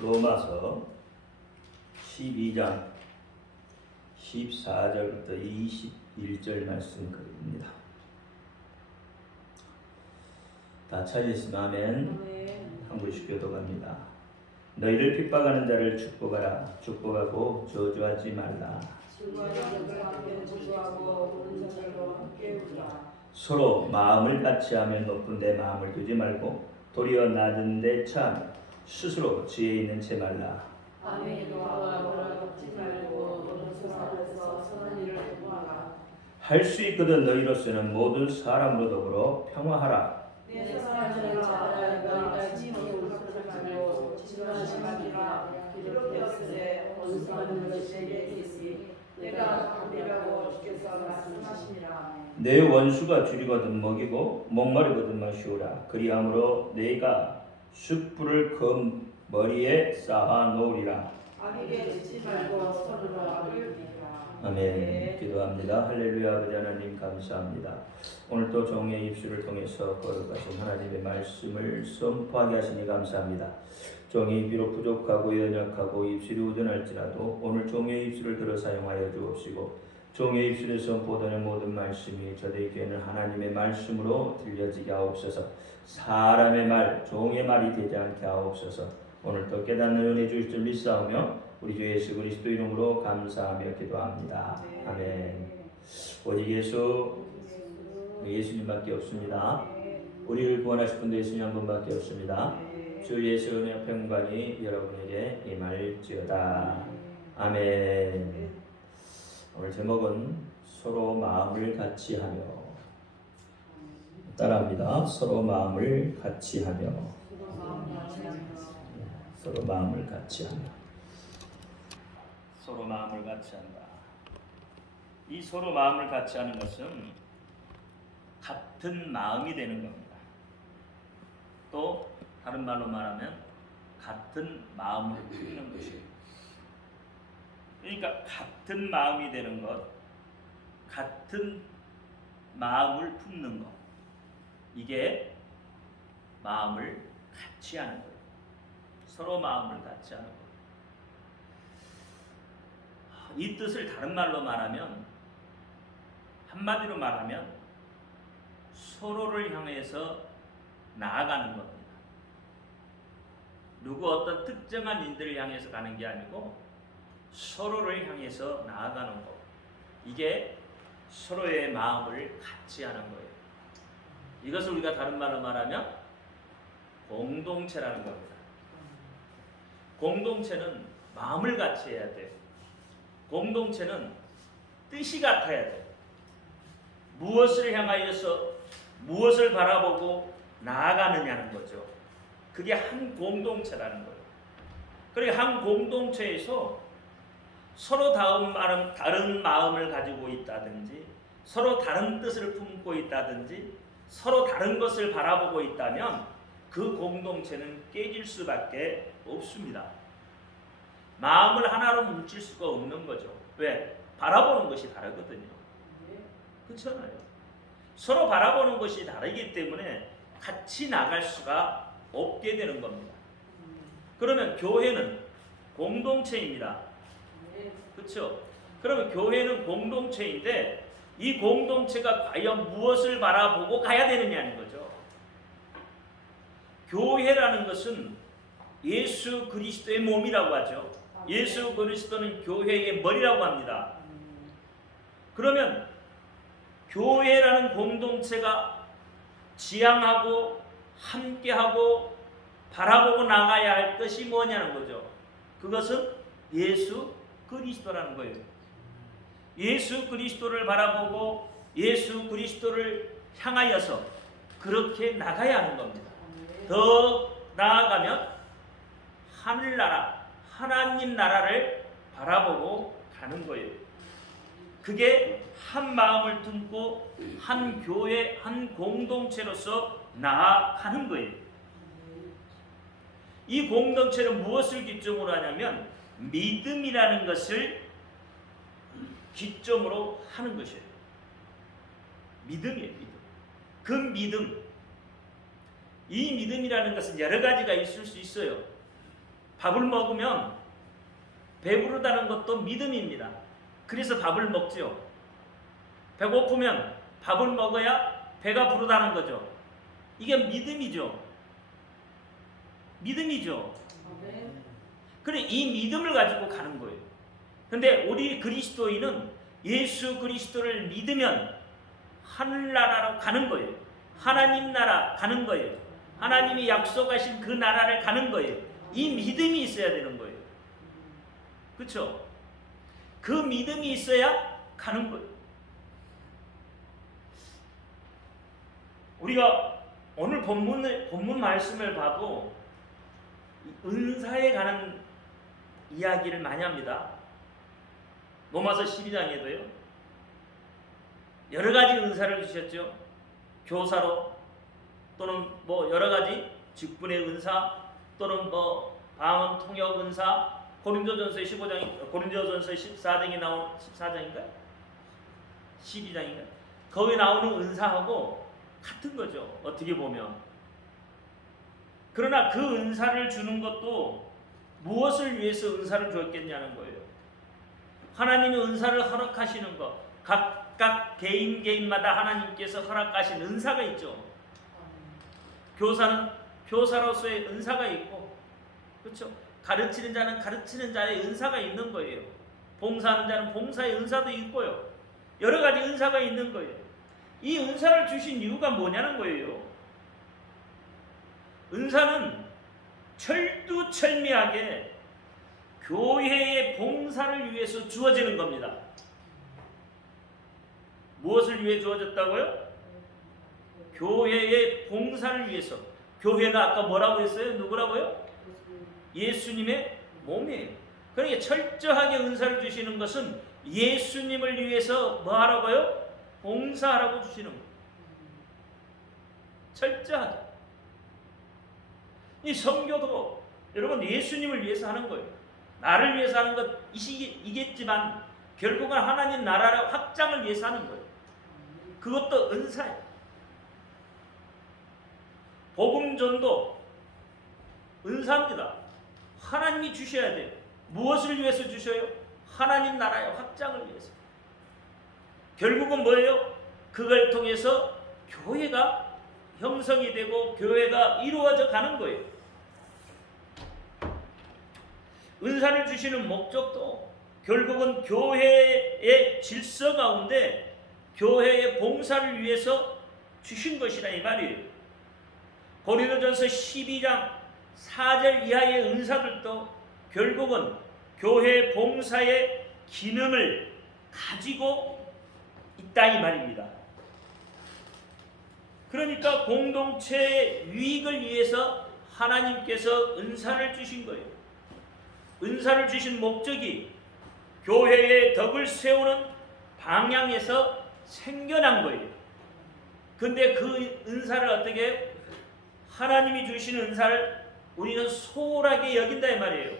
로마서 12장 14절부터 21절 말씀 글입니다. 다 찾으시면 아멘. 한 구씩 교독합니다. 너희를 핍박하는 자를 축복하라. 축복하고 저주하지 말라. 서로 마음을 같이 하며 높은 데 마음을 두지 말고 도리어 낮은 데 처하며 스스로 지혜 있는 채 말라. 할 수 있거든 너희로서는 모든 사람으로 더불어 평화하라. 내 원수가 줄이거든 먹이고 목마르거든 마시오라. 그리함으로 내가 숯불을 그 머리에 쌓아 놓으리라. 아멘. 기도합니다. 할렐루야. 아버지 하나님 감사합니다. 오늘도 종의 입술을 통해서 거룩하신 하나님의 말씀을 선포하게 하시니 감사합니다. 종의 비록 부족하고 연약하고 입술이 우전할지라도 오늘 종의 입술을 들어 사용하여 주옵시고 종의 입술에서 선포되는 모든 말씀이 저들에게는 하나님의 말씀으로 들려지게 하옵소서. 사람의 말, 종의 말이 되지 않게 하옵소서. 오늘도 깨닫는 은혜 주실 줄 믿사오며 우리 주 예수 그리스도 이름으로 감사하며 기도합니다. 아멘. 오직 예수님밖에 없습니다. 우리를 구원하실 분도 예수님 한 분밖에 없습니다. 주 예수 은혜와 평강이 여러분에게 임할지어다. 아멘. 오늘 제목은 서로 마음을 같이 하며. 따라합니다. 서로 마음을 같이 하며. 서로 마음을 같이 하며. 서로 마음을 같이 한다. 이 서로 마음을 같이 하는 것은 같은 마음이 되는 겁니다. 또 다른 말로 말하면 같은 마음을 품는 것이에요. 그러니까 같은 마음이 되는 것, 같은 마음을 품는 것, 이게 마음을 같이 하는 거예요. 서로 마음을 같이 하는 거예요. 이 뜻을 다른 말로 말하면, 한마디로 말하면 서로를 향해서 나아가는 겁니다. 누구 어떤 특정한 인들을 향해서 가는 게 아니고 서로를 향해서 나아가는 것. 이게 서로의 마음을 같이 하는 거예요. 이것을 우리가 다른 말로 말하면 공동체라는 겁니다. 공동체는 마음을 같이 해야 돼요. 공동체는 뜻이 같아야 돼요. 무엇을 향하여서 무엇을 바라보고 나아가느냐는 거죠. 그게 한 공동체라는 거예요. 그러니까 한 공동체에서 서로 다른 마음을 가지고 있다든지 서로 다른 뜻을 품고 있다든지 서로 다른 것을 바라보고 있다면 그 공동체는 깨질 수밖에 없습니다. 마음을 하나로 뭉칠 수가 없는 거죠. 왜? 바라보는 것이 다르거든요. 그렇잖아요. 서로 바라보는 것이 다르기 때문에 같이 나갈 수가 없게 되는 겁니다. 그러면 교회는 공동체입니다. 그렇죠? 그러면 교회는 공동체인데 이 공동체가 과연 무엇을 바라보고 가야 되느냐는 거죠. 교회라는 것은 예수 그리스도의 몸이라고 하죠. 예수 그리스도는 교회의 머리라고 합니다. 그러면 교회라는 공동체가 지향하고 함께하고 바라보고 나가야 할 것이 뭐냐는 거죠. 그것은 예수 그리스도라는 거예요. 예수 그리스도를 바라보고 예수 그리스도를 향하여서 그렇게 나가야 하는 겁니다. 더 나아가면 하늘나라, 하나님 나라를 바라보고 가는 거예요. 그게 한 마음을 품고 한 교회, 한 공동체로서 나아가는 거예요. 이 공동체는 무엇을 기점으로 하냐면 믿음이라는 것을 기점으로 하는 것이에요. 믿음이에요. 믿음. 그 믿음, 이 믿음이라는 것은 여러 가지가 있을 수 있어요. 밥을 먹으면 배부르다는 것도 믿음입니다. 그래서 밥을 먹죠. 배고프면 밥을 먹어야 배가 부르다는 거죠. 이게 믿음이죠. 믿음이죠. 그래, 이 믿음을 가지고 가는 거예요. 근데 우리 그리스도인은 예수 그리스도를 믿으면 하늘나라로 가는 거예요. 하나님 나라 가는 거예요. 하나님이 약속하신 그 나라를 가는 거예요. 이 믿음이 있어야 되는 거예요. 그렇죠? 그 믿음이 있어야 가는 거예요. 우리가 오늘 본문 말씀을 봐도 은사에 관한 이야기를 많이 합니다. 로마서 12장에도요. 여러 가지 은사를 주셨죠. 교사로 또는 뭐 여러 가지 직분의 은사 또는 뭐 방언 통역 은사, 고린도전서 15장, 고린도전서 14장에 나온 14장인가? 12장인가? 거기에 나오는 은사하고 같은 거죠. 어떻게 보면. 그러나 그 은사를 주는 것도 무엇을 위해서 은사를 주었겠냐는 거예요. 하나님이 은사를 허락하시는 것, 각각 개인마다 하나님께서 허락하신 은사가 있죠. 교사는 교사로서의 은사가 있고, 그렇죠? 가르치는 자는 가르치는 자의 은사가 있는 거예요. 봉사하는 자는 봉사의 은사도 있고요. 여러 가지 은사가 있는 거예요. 이 은사를 주신 이유가 뭐냐는 거예요. 은사는 철두철미하게 교회의 봉사를 위해서 주어지는 겁니다. 무엇을 위해 주어졌다고요? 교회의 봉사를 위해서. 교회는 아까 뭐라고 했어요? 누구라고요? 예수님의 몸이에요. 그러니까 철저하게 은사를 주시는 것은 예수님을 위해서 뭐 하라고요? 봉사하라고 주시는 거예요. 철저하게. 이 선교도 여러분 예수님을 위해서 하는 거예요. 나를 위해서 하는 것이겠지만 결국은 하나님 나라의 확장을 위해서 하는 거예요. 그것도 은사예요. 복음전도 은사입니다. 하나님이 주셔야 돼요. 무엇을 위해서 주셔요? 하나님 나라의 확장을 위해서. 결국은 뭐예요? 그걸 통해서 교회가 형성이 되고 교회가 이루어져 가는 거예요. 은사를 주시는 목적도 결국은 교회의 질서 가운데 교회의 봉사를 위해서 주신 것이라 이 말이에요. 고린도전서 12장 4절 이하의 은사들도 결국은 교회 봉사의 기능을 가지고 있다 이 말입니다. 그러니까 공동체의 유익을 위해서 하나님께서 은사를 주신 거예요. 은사를 주신 목적이 교회의 덕을 세우는 방향에서 생겨난 거예요. 근데 그 은사를 어떻게 해요? 하나님이 주시는 은사를 우리는 소홀하게 여긴다 이 말이에요.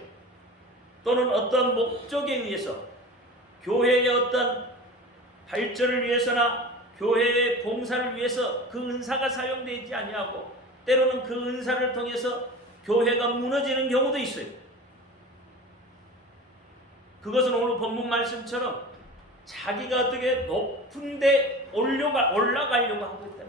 또는 어떤 목적에 의해서 교회의 어떤 발전을 위해서나 교회의 봉사를 위해서 그 은사가 사용되지 아니하고 때로는 그 은사를 통해서 교회가 무너지는 경우도 있어요. 그것은 오늘 본문 말씀처럼 자기가 어떻게 높은 데 올라가려고 하고 있다.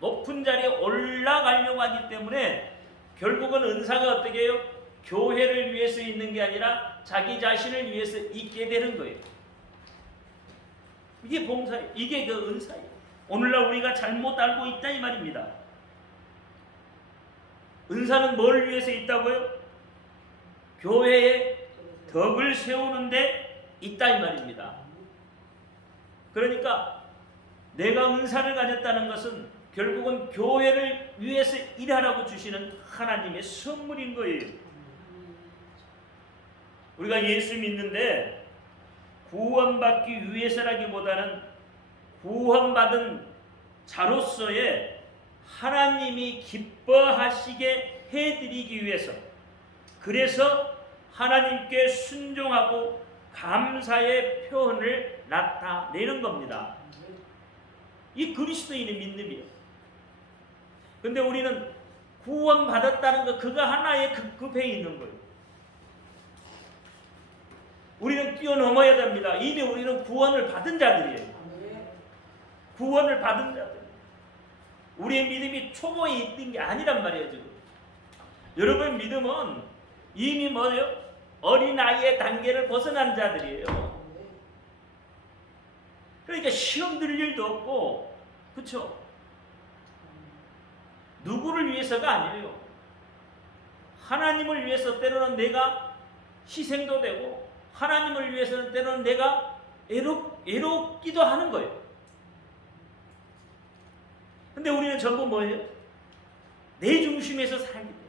높은 자리에 올라가려고 하기 때문에 결국은 은사가 어떻게 해요? 교회를 위해서 있는 게 아니라 자기 자신을 위해서 있게 되는 거예요. 이게 봉사예요. 이게 그 은사예요. 오늘날 우리가 잘못 알고 있다 이 말입니다. 은사는 뭘 위해서 있다고요? 교회의 덕을 세우는데 있다 이 말입니다. 그러니까 내가 은사를 가졌다는 것은 결국은 교회를 위해서 일하라고 주시는 하나님의 선물인 거예요. 우리가 예수 믿는데 구원받기 위해서라기보다는 구원받은 자로서의 하나님이 기뻐하시게 해드리기 위해서, 그래서 하나님께 순종하고 감사의 표현을 나타내는 겁니다. 이 그리스도인의 믿음이에요. 근데 우리는 구원받았다는 거 그거 하나에 급급해 있는 거예요. 우리는 뛰어넘어야 됩니다. 이미 우리는 구원을 받은 자들이에요. 구원을 받은 자들. 우리의 믿음이 초보에 있는 게 아니란 말이에요. 지금. 여러분 믿음은 이미 뭐예요? 어린아이의 단계를 벗어난 자들이에요. 그러니까 시험 들 일도 없고, 그렇죠? 누구를 위해서가 아니에요. 하나님을 위해서 때로는 내가 희생도 되고, 하나님을 위해서는 때로는 내가 애롭기도 하는 거예요. 근데 우리는 전부 뭐예요? 내 중심에서 살기 때문에.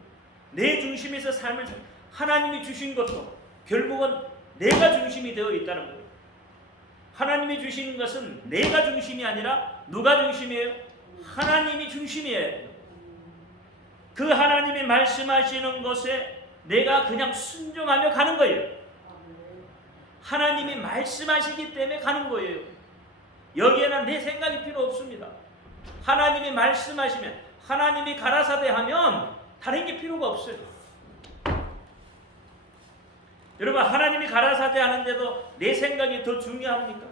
내 중심에서 삶을 하나님이 주신 것도 결국은 내가 중심이 되어 있다는 거예요. 하나님이 주신 것은 내가 중심이 아니라 누가 중심이에요? 하나님이 중심이에요. 그 하나님이 말씀하시는 것에 내가 그냥 순종하며 가는 거예요. 하나님이 말씀하시기 때문에 가는 거예요. 여기에는 내 생각이 필요 없습니다. 하나님이 말씀하시면, 하나님이 가라사대 하면 다른 게 필요가 없어요. 여러분, 하나님이 가라사대 하는데도 내 생각이 더 중요합니까?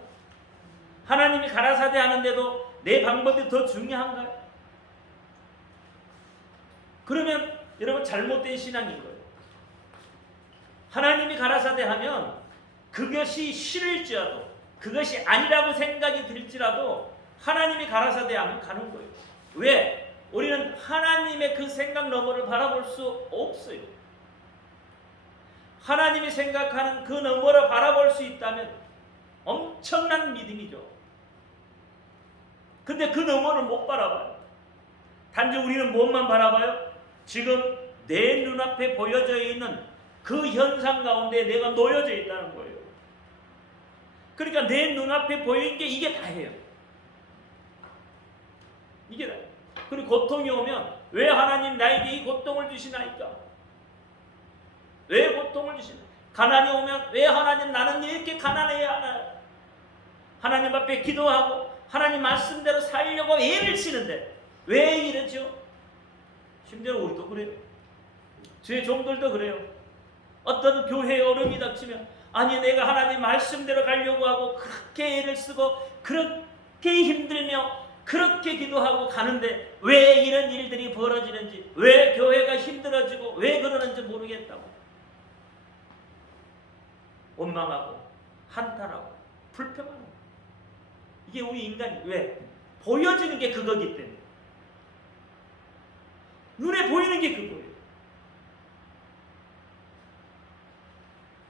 하나님이 가라사대 하는데도 내 방법이 더 중요한가요? 그러면 여러분 잘못된 신앙인 거예요. 하나님이 가라사대 하면 그것이 싫을지라도, 그것이 아니라고 생각이 들지라도 하나님이 가라사대 하면 가는 거예요. 왜? 우리는 하나님의 그 생각 너머를 바라볼 수 없어요. 하나님이 생각하는 그 너머를 바라볼 수 있다면 엄청난 믿음이죠. 근데 그 너머를 못 바라봐요. 단지 우리는 무엇만 바라봐요? 지금 내 눈앞에 보여져 있는 그 현상 가운데 내가 놓여져 있다는 거예요. 그러니까 내 눈앞에 보이는 게 이게 다예요. 이게 다예요. 그리고 고통이 오면 왜 하나님 나에게 이 고통을 주시나이까? 왜 고통을 주시나? 가난이 오면 왜 하나님 나는 이렇게 가난해야 하나? 하나님 앞에 기도하고 하나님 말씀대로 살려고 애를 치는데 왜 이러죠? 심지어 우리도 그래요. 주의 종들도 그래요. 어떤 교회에 어려움이 닥치면 아니 내가 하나님 말씀대로 가려고 하고 그렇게 애를 쓰고 그렇게 힘들며 그렇게 기도하고 가는데 왜 이런 일들이 벌어지는지, 왜 교회가 힘들어지고 왜 그러는지 모르겠다고 원망하고 한탄하고 불평하고. 이게 우리 인간이 왜? 보여지는 게 그거기 때문에. 눈에 보이는 게 그거예요.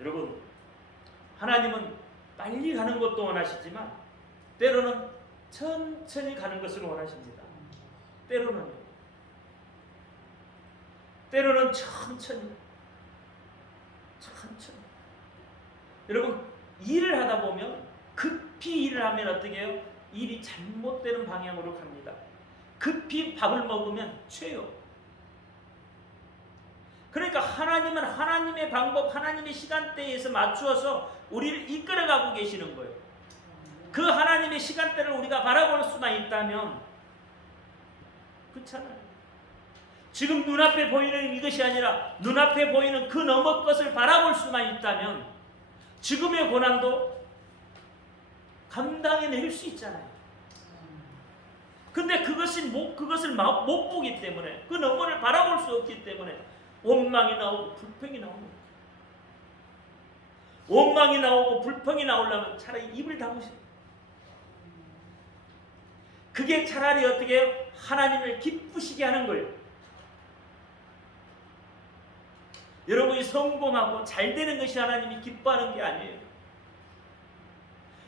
여러분, 하나님은 빨리 가는 것도 원하시지만 때로는 천천히 가는 것을 원하십니다. 때로는 천천히. 여러분, 일을 하다 보면 급히 일을 하면 어떻게 해요? 일이 잘못되는 방향으로 갑니다. 급히 밥을 먹으면 죄요. 그러니까 하나님은 하나님의 방법, 하나님의 시간대에서 맞추어서 우리를 이끌어가고 계시는 거예요. 그 하나님의 시간대를 우리가 바라볼 수만 있다면, 그렇잖아요. 지금 눈앞에 보이는 이것이 아니라 눈앞에 보이는 그 너머 것을 바라볼 수만 있다면 지금의 고난도 감당해낼 수 있잖아요. 근데 그것을 못 보기 때문에, 그 너머를 바라볼 수 없기 때문에 원망이 나오고 불평이 나옵니다. 원망이 나오고 불평이 나오려면 차라리 입을 다무셔. 그게 차라리 어떻게 해요? 하나님을 기쁘시게 하는 거예요. 여러분이 성공하고 잘 되는 것이 하나님이 기뻐하는 게 아니에요.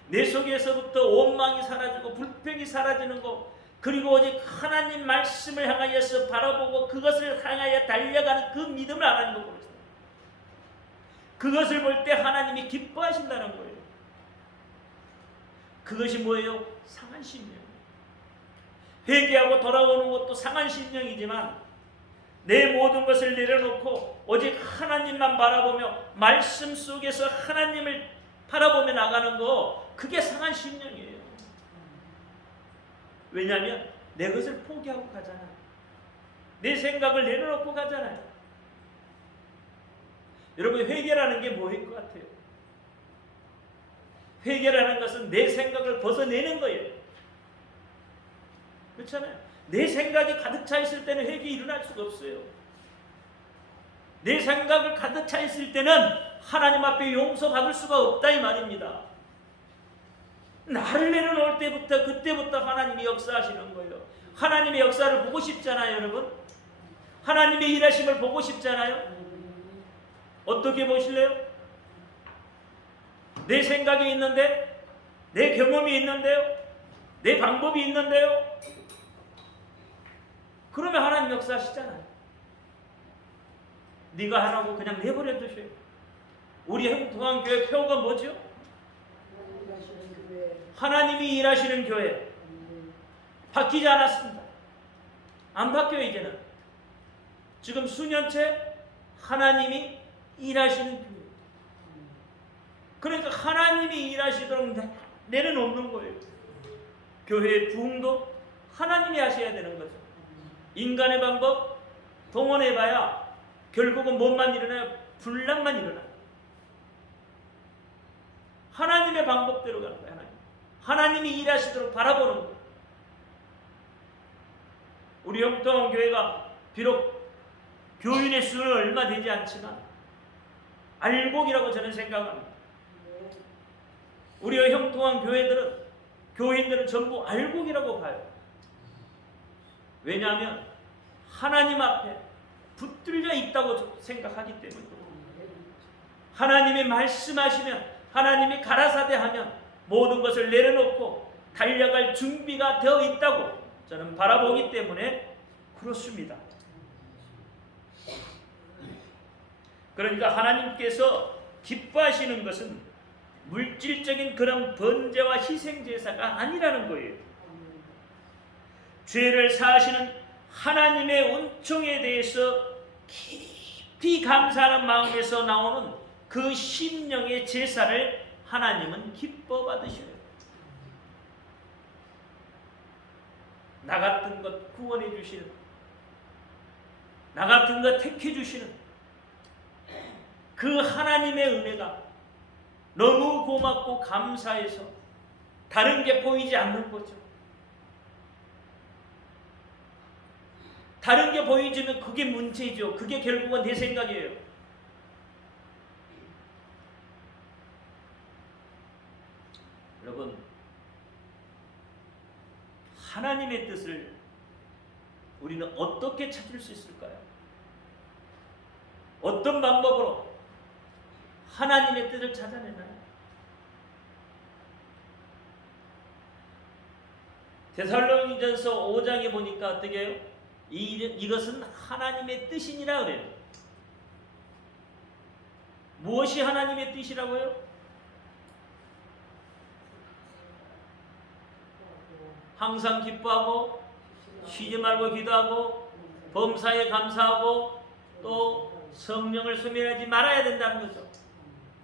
내 속에서부터 원망이 사라지고 불평이 사라지는 거, 그리고 오직 하나님 말씀을 향하여서 바라보고 그것을 향하여 달려가는 그 믿음을 하나님은 보여줍니다. 그것을 볼 때 하나님이 기뻐하신다는 거예요. 그것이 뭐예요? 상한 심령. 회개하고 돌아오는 것도 상한 심령이지만 내 모든 것을 내려놓고 오직 하나님만 바라보며 말씀 속에서 하나님을 바라보며 나가는 거, 그게 상한 심령이에요. 왜냐하면 내 것을 포기하고 가잖아요. 내 생각을 내려놓고 가잖아요. 여러분, 회개라는 게 뭐일 것 같아요? 회개라는 것은 내 생각을 벗어내는 거예요. 그렇잖아요. 내 생각이 가득 차 있을 때는 회개 일어날 수가 없어요. 내 생각을 가득 차 있을 때는 하나님 앞에 용서받을 수가 없다 이 말입니다. 나를 내려놓을 때부터 그때부터 하나님이 역사하시는 거예요. 하나님의 역사를 보고 싶잖아요, 여러분. 하나님의 일하심을 보고 싶잖아요. 어떻게 보실래요? 내 생각이 있는데, 내 경험이 있는데요, 내 방법이 있는데요. 그러면 하나님 역사하시잖아요. 네가 하라고 그냥 내버려 두셔요. 우리 형통한교회 표어가 뭐죠? 하나님이 일하시는 교회. 바뀌지 않았습니다. 안 바뀌어요. 이제는 지금 수년째 하나님이 일하시는 교회. 그러니까 하나님이 일하시도록 내려놓는 거예요. 교회의 부흥도 하나님이 하셔야 되는 거죠. 인간의 방법 동원해봐야 결국은 뭔만 일어나요? 분란만 일어나요. 하나님의 방법대로 가는 거예요. 하나님이 일하시도록 바라보는 거예요. 우리 형통한 교회가 비록 교인의 수는 얼마 되지 않지만 알곡이라고 저는 생각합니다. 우리 형통한 교인들은 전부 알곡이라고 봐요. 왜냐하면 하나님 앞에 붙들려 있다고 생각하기 때문이에요. 하나님이 말씀하시면, 하나님이 가라사대하면 모든 것을 내려놓고 달려갈 준비가 되어 있다고 저는 바라보기 때문에 그렇습니다. 그러니까 하나님께서 기뻐하시는 것은 물질적인 그런 번제와 희생제사가 아니라는 거예요. 죄를 사하시는 하나님의 은총에 대해서 깊이 감사하는 마음에서 나오는 그 심령의 제사를 하나님은 기뻐 받으셔요. 나 같은 것 구원해 주시는, 나 같은 것 택해 주시는 그 하나님의 은혜가 너무 고맙고 감사해서 다른 게 보이지 않는 거죠. 다른 게 보이지면 그게 문제죠. 그게 결국은 내 생각이에요. 여러분, 하나님의 뜻을 우리는 어떻게 찾을 수 있을까요? 어떤 방법으로 하나님의 뜻을 찾아내나요? 데살로니가전서 5장에 보니까 어떻게 해요? 이것은 하나님의 뜻이니라 그래요. 무엇이 하나님의 뜻이라고요? 항상 기뻐하고 쉬지 말고 기도하고 범사에 감사하고 또 성령을 소멸하지 말아야 된다는 거죠.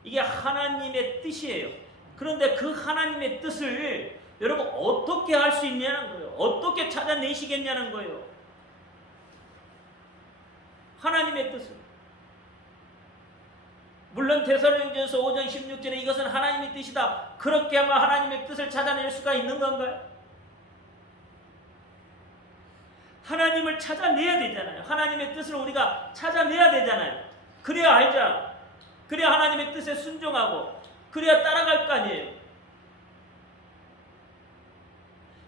이게 하나님의 뜻이에요. 그런데 그 하나님의 뜻을 여러분 어떻게 할 수 있냐는 거예요. 어떻게 찾아내시겠냐는 거예요. 하나님의 뜻을. 물론 데살로니가전서 5장 16절에 이것은 하나님의 뜻이다. 그렇게 하면 하나님의 뜻을 찾아낼 수가 있는 건가요? 하나님을 찾아내야 되잖아요. 하나님의 뜻을 우리가 찾아내야 되잖아요. 그래야 알잖아. 그래야 하나님의 뜻에 순종하고 그래야 따라갈 거 아니에요.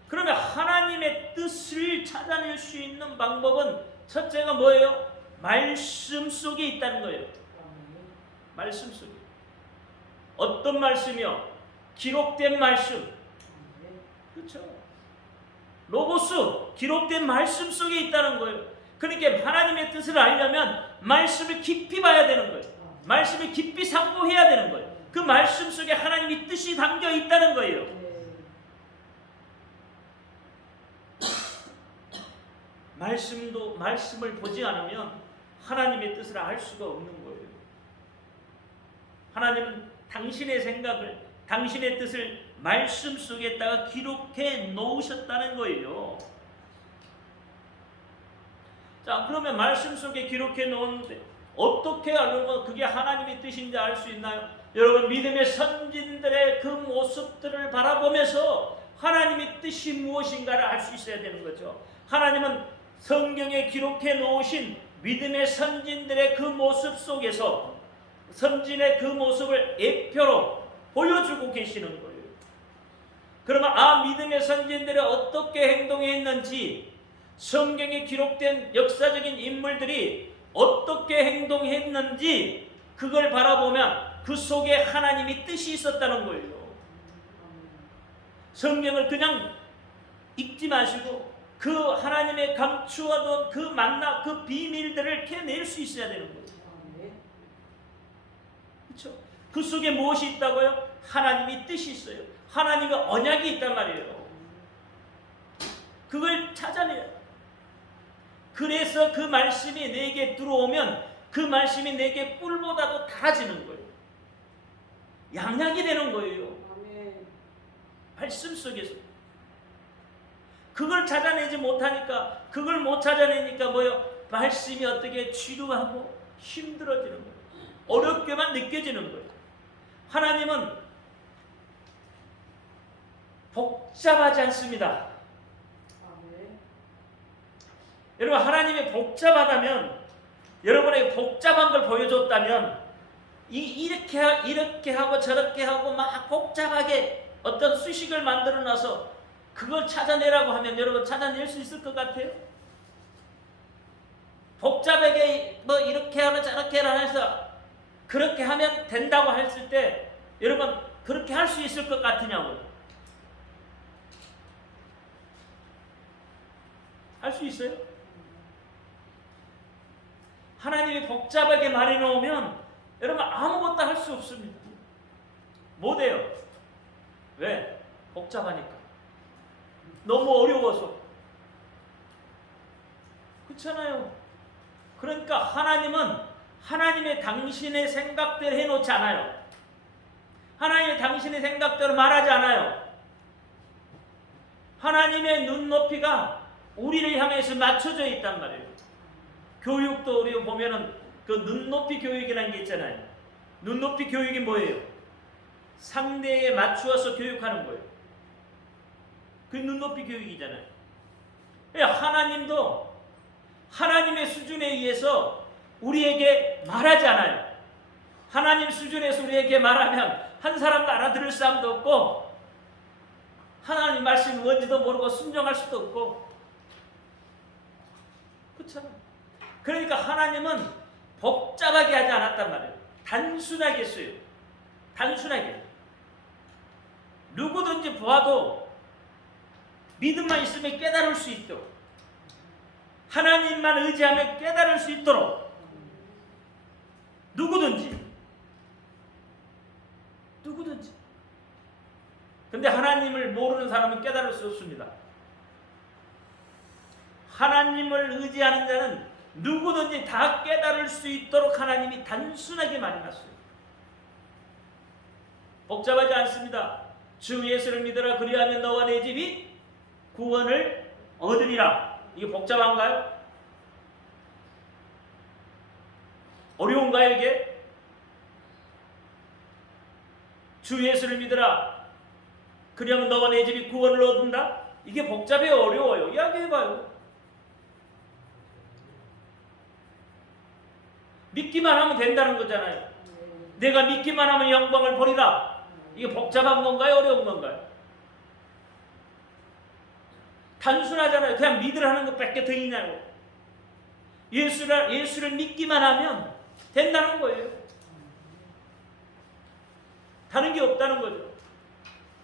그러면 하나님의 뜻을 찾아낼 수 있는 방법은 첫째가 뭐예요? 말씀 속에 있다는 거예요. 말씀 속에. 어떤 말씀이요? 기록된 말씀. 그렇죠. 로고스, 기록된 말씀 속에 있다는 거예요. 그러니까 하나님의 뜻을 알려면 말씀을 깊이 봐야 되는 거예요. 말씀을 깊이 상고해야 되는 거예요. 그 말씀 속에 하나님의 뜻이 담겨 있다는 거예요. 말씀을 보지 않으면 하나님의 뜻을 알 수가 없는 거예요. 하나님은 당신의 생각을, 당신의 뜻을 말씀 속에다가 기록해 놓으셨다는 거예요. 자, 그러면 말씀 속에 기록해 놓은데 어떻게 여러분 그게 하나님의 뜻인지 알 수 있나요? 여러분 믿음의 선진들의 그 모습들을 바라보면서 하나님의 뜻이 무엇인가를 알 수 있어야 되는 거죠. 하나님은 성경에 기록해 놓으신 믿음의 선진들의 그 모습 속에서 선진의 그 모습을 예표로 보여주고 계시는 거예요. 그러면 믿음의 선진들이 어떻게 행동했는지, 성경에 기록된 역사적인 인물들이 어떻게 행동했는지 그걸 바라보면 그 속에 하나님의 뜻이 있었다는 거예요. 성경을 그냥 읽지 마시고 그 하나님의 감추어둔 그 만나, 그 비밀들을 캐낼 수 있어야 되는 거예요. 그렇죠? 그 속에 무엇이 있다고요? 하나님의 뜻이 있어요. 하나님의 언약이 있단 말이에요. 그걸 찾아내요. 그래서 그 말씀이 내게 들어오면 그 말씀이 내게 꿀보다도 달아지는 거예요. 양약이 되는 거예요. 말씀 속에서. 그걸 찾아내지 못하니까, 그걸 못 찾아내니까 뭐요? 말씀이 어떻게 지루하고 힘들어지는 거예요. 어렵게만 느껴지는 거예요. 하나님은 복잡하지 않습니다. 여러분, 하나님이 복잡하다면, 여러분에게 복잡한 걸 보여줬다면, 이렇게 하고 저렇게 하고 막 복잡하게 어떤 수식을 만들어 놔서 그걸 찾아내라고 하면 여러분 찾아낼 수 있을 것 같아요? 복잡하게 뭐 이렇게 하고 저렇게 하라 해서 그렇게 하면 된다고 했을 때 여러분 그렇게 할 수 있을 것 같으냐고요? 할 수 있어요? 하나님이 복잡하게 말해놓으면 여러분 아무것도 할 수 없습니다. 못해요. 왜? 복잡하니까. 너무 어려워서. 그렇잖아요. 그러니까 하나님은 하나님의 당신의 생각대로 해놓지 않아요. 하나님의 당신의 생각대로 말하지 않아요. 하나님의 눈높이가 우리를 향해서 맞춰져 있단 말이에요. 교육도 우리 보면은 그 눈높이 교육이라는 게 있잖아요. 눈높이 교육이 뭐예요? 상대에 맞추어서 교육하는 거예요. 그 눈높이 교육이잖아요. 하나님도 하나님의 수준에 의해서 우리에게 말하지 않아요. 하나님 수준에서 우리에게 말하면 한 사람도 알아들을 사람도 없고 하나님 말씀이 뭔지도 모르고 순종할 수도 없고 그렇잖아요. 그러니까 하나님은 복잡하게 하지 않았단 말이에요. 단순하게 했어요. 단순하게. 누구든지 보아도 믿음만 있으면 깨달을 수 있도록, 하나님만 의지하면 깨달을 수 있도록 누구든지 근데 하나님을 모르는 사람은 깨달을 수 없습니다. 하나님을 의지하는 자는 누구든지 다 깨달을 수 있도록 하나님이 단순하게 말해놨어요. 복잡하지 않습니다. 주 예수를 믿으라 그리하면 너와 내 집이 구원을 얻으리라. 이게 복잡한가요? 어려운가요 이게? 주 예수를 믿으라 그리하면 너와 내 집이 구원을 얻는다? 이게 복잡해요? 어려워요? 이야기해봐요. 믿기만 하면 된다는 거잖아요. 내가 믿기만 하면 영광을 보리라. 이게 복잡한 건가요? 어려운 건가요? 단순하잖아요. 그냥 믿으라는 것밖에 더 있냐고. 예수를 믿기만 하면 된다는 거예요. 다른 게 없다는 거죠.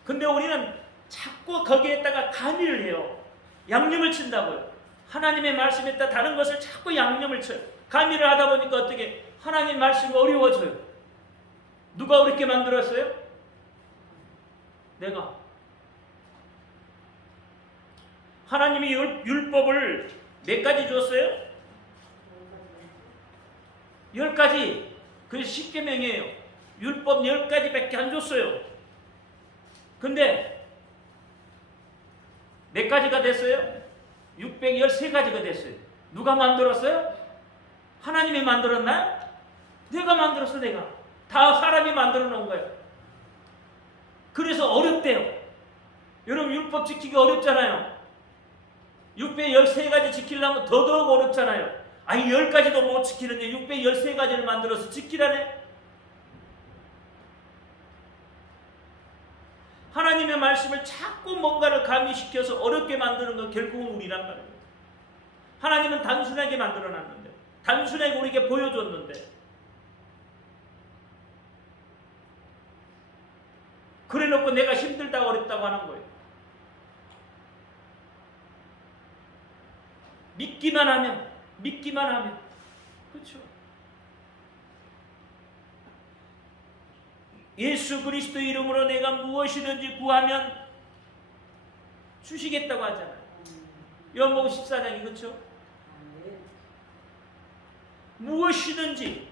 근데 우리는 자꾸 거기에다가 가미를 해요. 양념을 친다고요. 하나님의 말씀에다 다른 것을 자꾸 양념을 쳐요. 가미를 하다 보니까 어떻게 하나님 말씀이 어려워져요. 누가 어렵게 만들었어요? 내가. 하나님이 율법을 몇 가지 줬어요? 10가지. 그게 10계명이에요. 율법 10가지밖에 안 줬어요. 근데 몇 가지가 됐어요? 613가지가 됐어요. 누가 만들었어요? 하나님이 만들었나요? 내가 만들었어. 내가 다 사람이 만들어 놓은 거예요. 그래서 어렵대요. 여러분 율법 지키기 어렵잖아요. 6배 13가지 지키려면 더더욱 어렵잖아요. 아니 10가지도 못 지키는데 6배 13가지를 만들어서 지키라네. 하나님의 말씀을 자꾸 뭔가를 가미시켜서 어렵게 만드는 건 결국은 우리란 말이에요. 하나님은 단순하게 만들어놨는데, 단순하게 우리에게 보여줬는데, 그래놓고 내가 힘들다고 어렵다고 하는 거예요. 믿기만 하면, 그렇죠. 예수 그리스도 이름으로 내가 무엇이든지 구하면 주시겠다고 하잖아요. 요한복음 14장이 그렇죠. 무엇이든지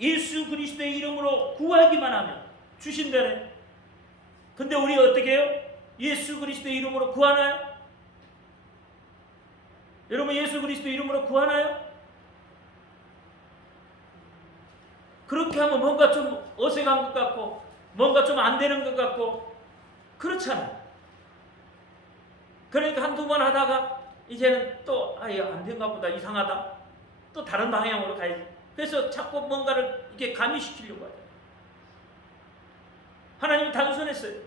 예수 그리스도의 이름으로 구하기만 하면 주신다네. 근데 우리 어떻게 해요? 예수 그리스도의 이름으로 구하나요? 여러분 예수 그리스도 이름으로 구하나요? 그렇게 하면 뭔가 좀 어색한 것 같고 뭔가 좀 안 되는 것 같고 그렇잖아요. 그러니까 한두 번 하다가 이제는 또 안 된가 보다, 이상하다, 또 다른 방향으로 가야지. 그래서 자꾸 뭔가를 이렇게 가미시키려고 하죠. 하나님이 단순했어요.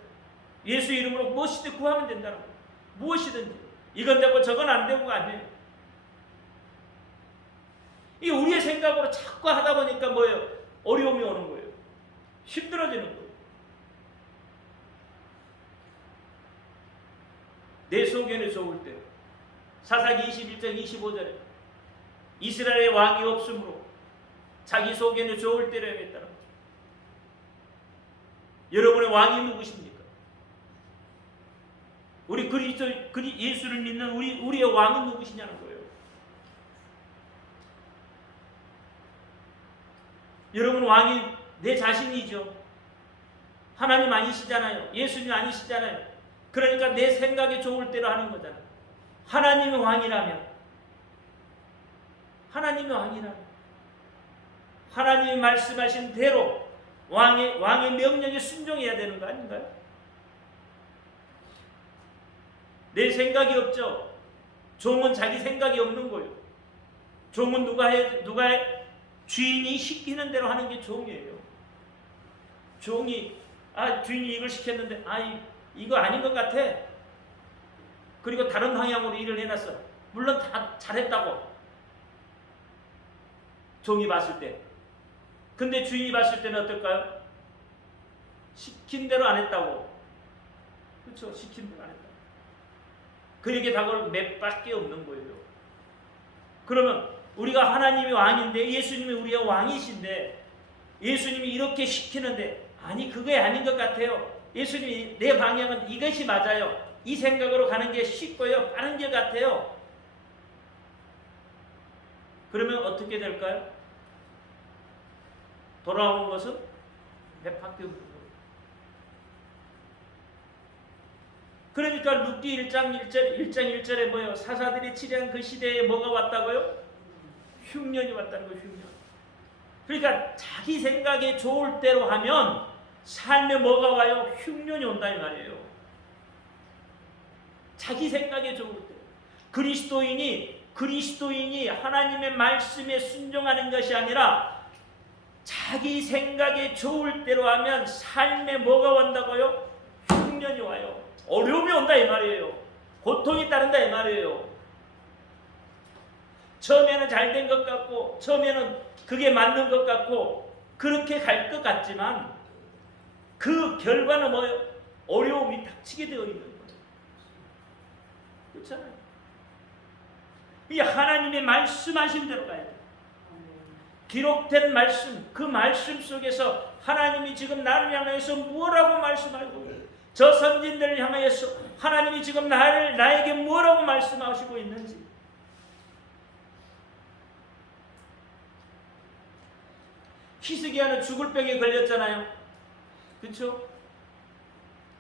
예수 이름으로 무엇이든 구하면 된다는 거예요. 무엇이든지. 이건 되고 저건 안 되고가 아니에요. 이 우리의 생각으로 자꾸 하다 보니까 뭐예요? 어려움이 오는 거예요. 힘들어지는 거예요. 내 소견에 좋을 때 사사기 21장 25절에 이스라엘의 왕이 없으므로 자기 소견에 좋을 때로 해야겠다는 거죠. 여러분의 왕이 누구십니까? 우리 예수를 믿는 우리의 왕은 누구시냐는 거예요. 여러분 왕이 내 자신이죠. 하나님 아니시잖아요. 예수님 아니시잖아요. 그러니까 내 생각에 좋을 대로 하는 거잖아요. 하나님이 왕이라면 하나님이 말씀하신 대로 왕의 명령에 순종해야 되는 거 아닌가요? 내 생각이 없죠. 종은 자기 생각이 없는 거예요. 종은 누가 해? 주인이 시키는 대로 하는 게 종이에요. 종이 주인이 이걸 시켰는데 이거 아닌 것 같아. 그리고 다른 방향으로 일을 해놨어. 물론 다 잘했다고 종이 봤을 때. 근데 주인이 봤을 때는 어떨까요? 시킨 대로 안 했다고. 그렇죠? 시킨 대로 안 했다고. 그에게 다가올 몇 밖에 없는 거예요. 그러면 우리가 하나님이 왕인데 예수님이 우리의 왕이신데 예수님이 이렇게 시키는데 그게 아닌 것 같아요. 예수님이 내 방향은 이것이 맞아요. 이 생각으로 가는 게 쉽고요. 빠른 길 같아요. 그러면 어떻게 될까요? 돌아오는 것은 몇 밖에 없는 거예요. 그러니까 룻기 1장 1절에 뭐예요? 사사들이 치려한 그 시대에 뭐가 왔다고요? 흉년이 왔다는 거예요. 흉년. 그러니까 자기 생각에 좋을 대로 하면 삶에 뭐가 와요? 흉년이 온다 이 말이에요. 자기 생각에 좋을 때. 그리스도인이 하나님의 말씀에 순종하는 것이 아니라 자기 생각에 좋을 대로 하면 삶에 뭐가 온다고요? 흉년이 와요. 어려움이 온다 이 말이에요. 고통이 따른다 이 말이에요. 처음에는 잘 된 것 같고 처음에는 그게 맞는 것 같고 그렇게 갈 것 같지만 그 결과는 뭐예요? 어려움이 닥치게 되어 있는 거예요. 그렇잖아요. 이 하나님의 말씀하신 대로 가야 돼요. 기록된 말씀, 그 말씀 속에서 하나님이 지금 나를 향해서 뭐라고 말씀하고 저 선진들을 향해서 하나님이 지금 나에게 뭐라고 말씀하시고 있는지 히스기야는 죽을 병에 걸렸잖아요. 그렇죠?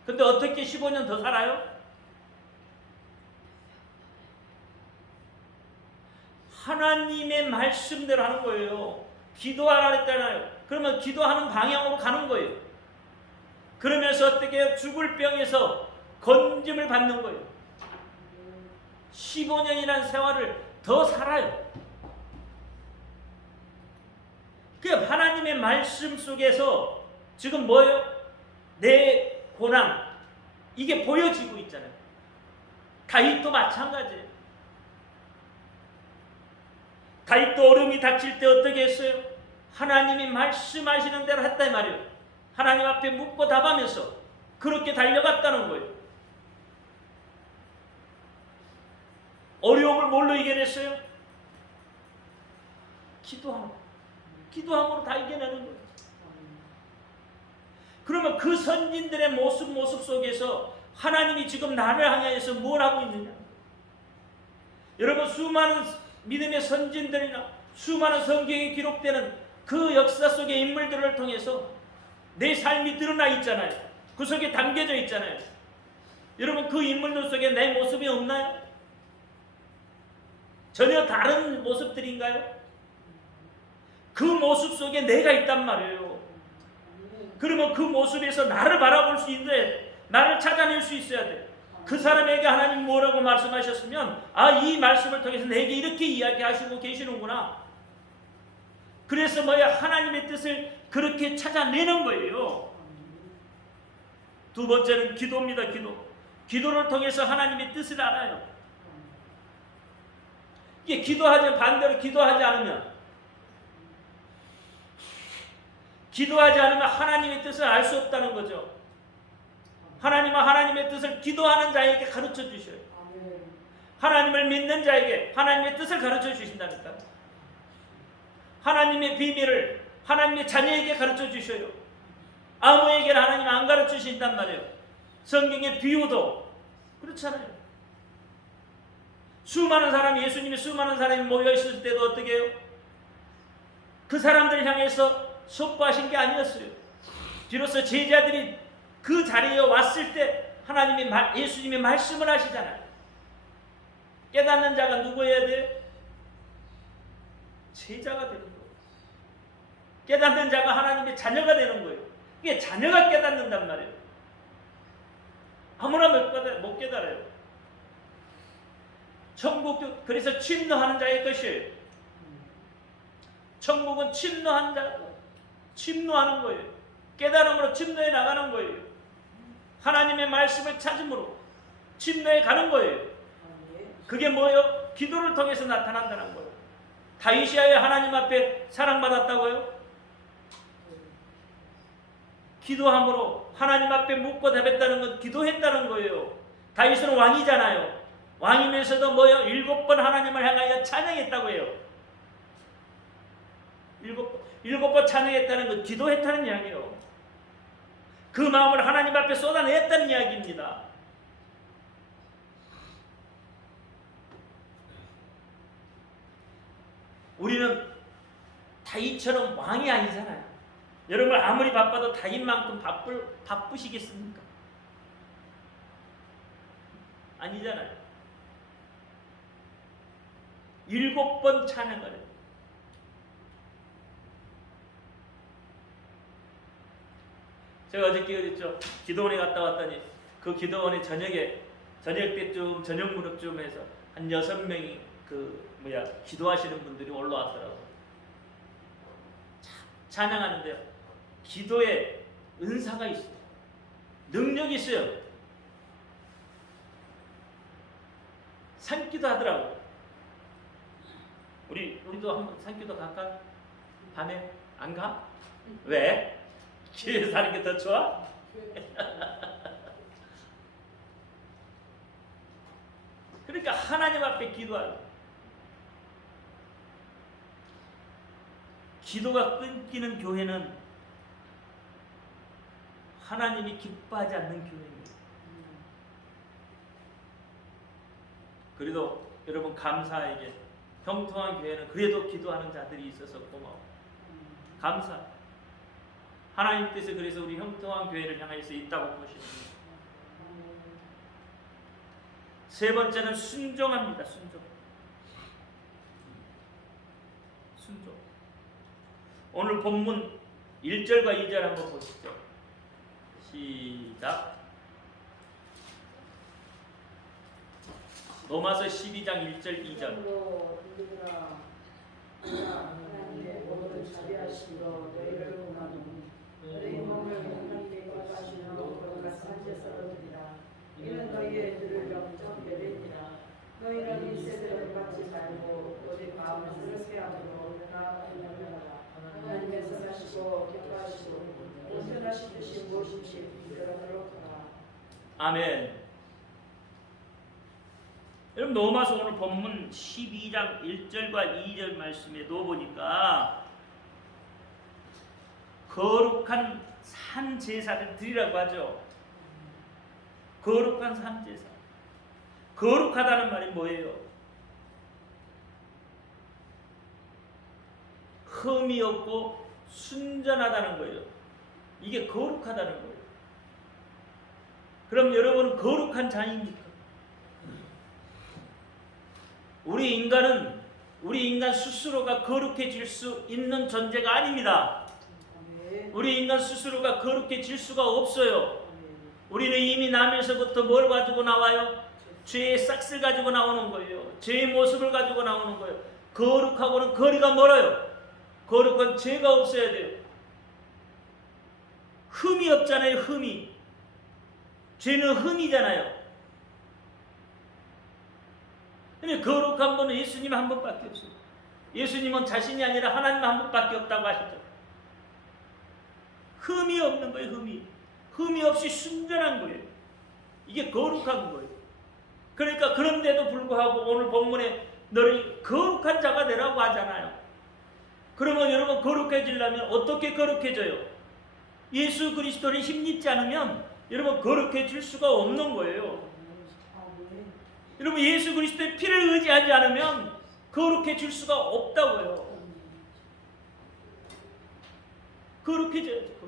근데 어떻게 15년 더 살아요? 하나님의 말씀대로 하는 거예요. 기도하라 했잖아요. 그러면 기도하는 방향으로 가는 거예요. 그러면서 어떻게 해요? 죽을 병에서 건짐을 받는 거예요. 15년이라는 세월을 더 살아요. 그 하나님의 말씀 속에서 지금 뭐예요? 내 고난 이게 보여지고 있잖아요. 다윗도 마찬가지예요. 다윗도 어려움이 닥칠 때 어떻게 했어요? 하나님이 말씀하시는 대로 했다 이 말이에요. 하나님 앞에 묻고 답하면서 그렇게 달려갔다는 거예요. 어려움을 뭘로 이겨냈어요? 기도함으로 다 이겨내는 거예요. 그러면 그 선진들의 모습 속에서 하나님이 지금 나를 향해서 뭘 하고 있느냐? 여러분, 수많은 믿음의 선진들이나 수많은 성경에 기록되는 그 역사 속의 인물들을 통해서 내 삶이 드러나 있잖아요. 그 속에 담겨져 있잖아요. 여러분, 그 인물들 속에 내 모습이 없나요? 전혀 다른 모습들인가요? 그 모습 속에 내가 있단 말이에요. 그러면 그 모습에서 나를 바라볼 수 있는데 나를 찾아낼 수 있어야 돼. 그 사람에게 하나님 뭐라고 말씀하셨으면 이 말씀을 통해서 내게 이렇게 이야기하시고 계시는구나. 그래서 하나님의 뜻을 그렇게 찾아내는 거예요. 두 번째는 기도입니다. 기도를 통해서 하나님의 뜻을 알아요. 이게 반대로 기도하지 않으면 하나님의 뜻을 알 수 없다는 거죠. 하나님은 하나님의 뜻을 기도하는 자에게 가르쳐 주셔요. 하나님을 믿는 자에게 하나님의 뜻을 가르쳐 주신다니까. 하나님의 비밀을 하나님의 자녀에게 가르쳐 주셔요. 아무에게나 하나님 안 가르쳐 주신단 말이에요. 성경의 비유도 그렇잖아요. 예수님이 수많은 사람이 모여있을 때도 어떻게 해요? 그 사람들을 향해서 속보하신 게 아니었어요. 비로소 제자들이 그 자리에 왔을 때 예수님이 말씀을 하시잖아요. 깨닫는 자가 누구여야 돼요? 제자가 되는 거예요. 깨닫는 자가 하나님의 자녀가 되는 거예요. 이게 자녀가 깨닫는단 말이에요. 아무나 못 깨달아요. 천국도 그래서 침노하는 자의 것이에요. 천국은 침노하는 거예요. 깨달음으로 침노해 나가는 거예요. 하나님의 말씀을 찾음으로 침노해 가는 거예요. 그게 뭐예요? 기도를 통해서 나타난다는 거예요. 다윗이야 하나님 앞에 사랑받았다고요? 기도함으로 하나님 앞에 묻고 답했다는 건 기도했다는 거예요. 다윗은 왕이잖아요. 왕이면서도 7번 하나님을 향하여 찬양했다고 해요. 7번 찬양했다는 건 기도했다는 이야기예요. 그 마음을 하나님 앞에 쏟아냈다는 이야기입니다. 우리는 다윗처럼 왕이 아니잖아요. 여러분 아무리 바빠도 다윗만큼 바쁘시겠습니까? 아니잖아요. 7번 찬양을 해요. 제가 어저께 그랬죠. 기도원에 갔다 왔더니 그 기도원에 저녁 때쯤 저녁 무렵쯤에서 한 6명이 기도하시는 분들이 올라왔더라고요. 찬양하는데요. 기도에 은사가 있어요. 능력이 있어요. 산기도 하더라고요. 우리도 한번 산기도 갈까? 밤에 안 가? 왜? 길에 사는 게 더 좋아? 그러니까 하나님 앞에 기도하는 기도가 끊기는 교회는 하나님이 기뻐하지 않는 교회입니다. 그래도 여러분 감사하게 형통한 교회는 그래도 기도하는 자들이 있어서 고마워. 감사. 하나님 뜻에 그래서 우리 형통한 교회를 향해서 있다고 보십니다. 세 번째는 순종합니다. 오늘 본문 1절과 2절 한번 보시죠. 시작. 로마서 12장 1절 2절. 하나님의 모든 자비하심으로 너희를 구하노니 너희 몸을 하나님께 거하시는 거룩한 산제사로 드리라. 이는 너희의 들을 영적 예배니라. 너희는 이 세대를 받지 말고 오직 마음을 새롭게 함으로 나아가라. 하나님의 선하시고 기뻐하시고 온전하신 뜻이 무엇인지 믿으도록 하라. 아멘. 여러분 로마서 오늘 본문 12장 1절과 2절 말씀에 놓아보니까 거룩한 산 제사를 드리라고 하죠. 거룩한 산 제사. 거룩하다는 말이 뭐예요? 흠이 없고 순전하다는 거예요. 이게 거룩하다는 거예요. 그럼 여러분은 거룩한 자입니까? 우리 인간 스스로가 거룩해질 수 있는 존재가 아닙니다. 우리 인간 스스로가 거룩해질 수가 없어요. 우리는 이미 나면서부터 뭘 가지고 나와요? 죄의 싹을 가지고 나오는 거예요. 죄의 모습을 가지고 나오는 거예요. 거룩하고는 거리가 멀어요. 거룩한 죄가 없어야 돼요. 흠이 없잖아요. 흠이. 죄는 흠이잖아요. 근데 거룩한 분은 예수님 한 분밖에 없어요. 예수님은 자신이 아니라 하나님 한 분밖에 없다고 하시죠. 흠이 없는 거예요. 흠이 없이 순전한 거예요. 이게 거룩한 거예요. 그러니까 그런데도 불구하고 오늘 본문에 너를 거룩한 자가 되라고 하잖아요. 그러면 여러분 거룩해지려면 어떻게 거룩해져요? 예수 그리스도를 힘입지 않으면 여러분 거룩해질 수가 없는 거예요. 여러분 예수 그리스도의 피를 의지하지 않으면 거룩해질 수가 없다고요. 거룩해져야죠.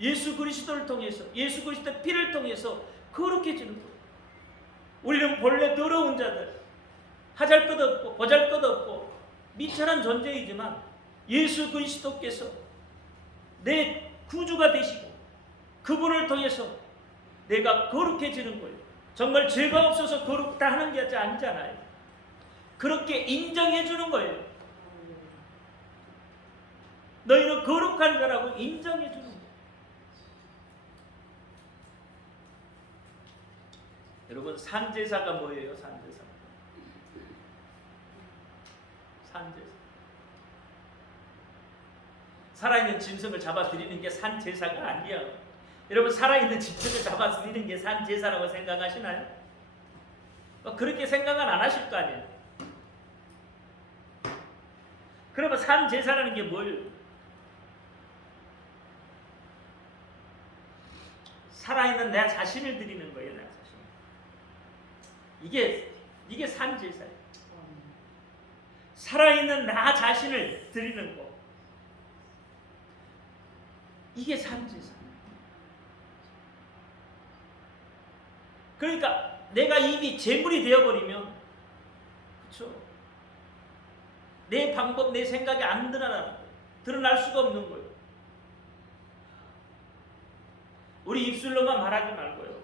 예수 그리스도를 통해서, 예수 그리스도의 피를 통해서 거룩해지는 거예요. 우리는 본래 더러운 자들, 하잘 것 없고 보잘 것 없고 미천한 존재이지만 예수 그리스도께서 내 구주가 되시고 그분을 통해서 내가 거룩해지는 거예요. 정말 죄가 없어서 거룩다 하는 게 아니잖아요. 그렇게 인정해 주는 거예요. 너희는 거룩한 자라고 인정해 주는 거예요. 여러분 산제사가 뭐예요? 산제사. 살아있는 짐승을 잡아들이는 게 산제사가 아니에요. 여러분 살아있는 짐승을 잡아들이는 게 산제사라고 생각하시나요? 그렇게 생각은 안 하실 거 아니에요. 그러면 산제사라는 게 뭐예요? 살아있는 내 자신을 드리는 거예요. 내 자신. 이게 산제사예요. 살아있는 나 자신을 드리는 거. 이게 산제사. 그러니까 내가 이미 제물이 되어버리면, 그렇죠? 내 방법, 내 생각이 안 드러날 수가 없는 거예요. 우리 입술로만 말하지 말고요.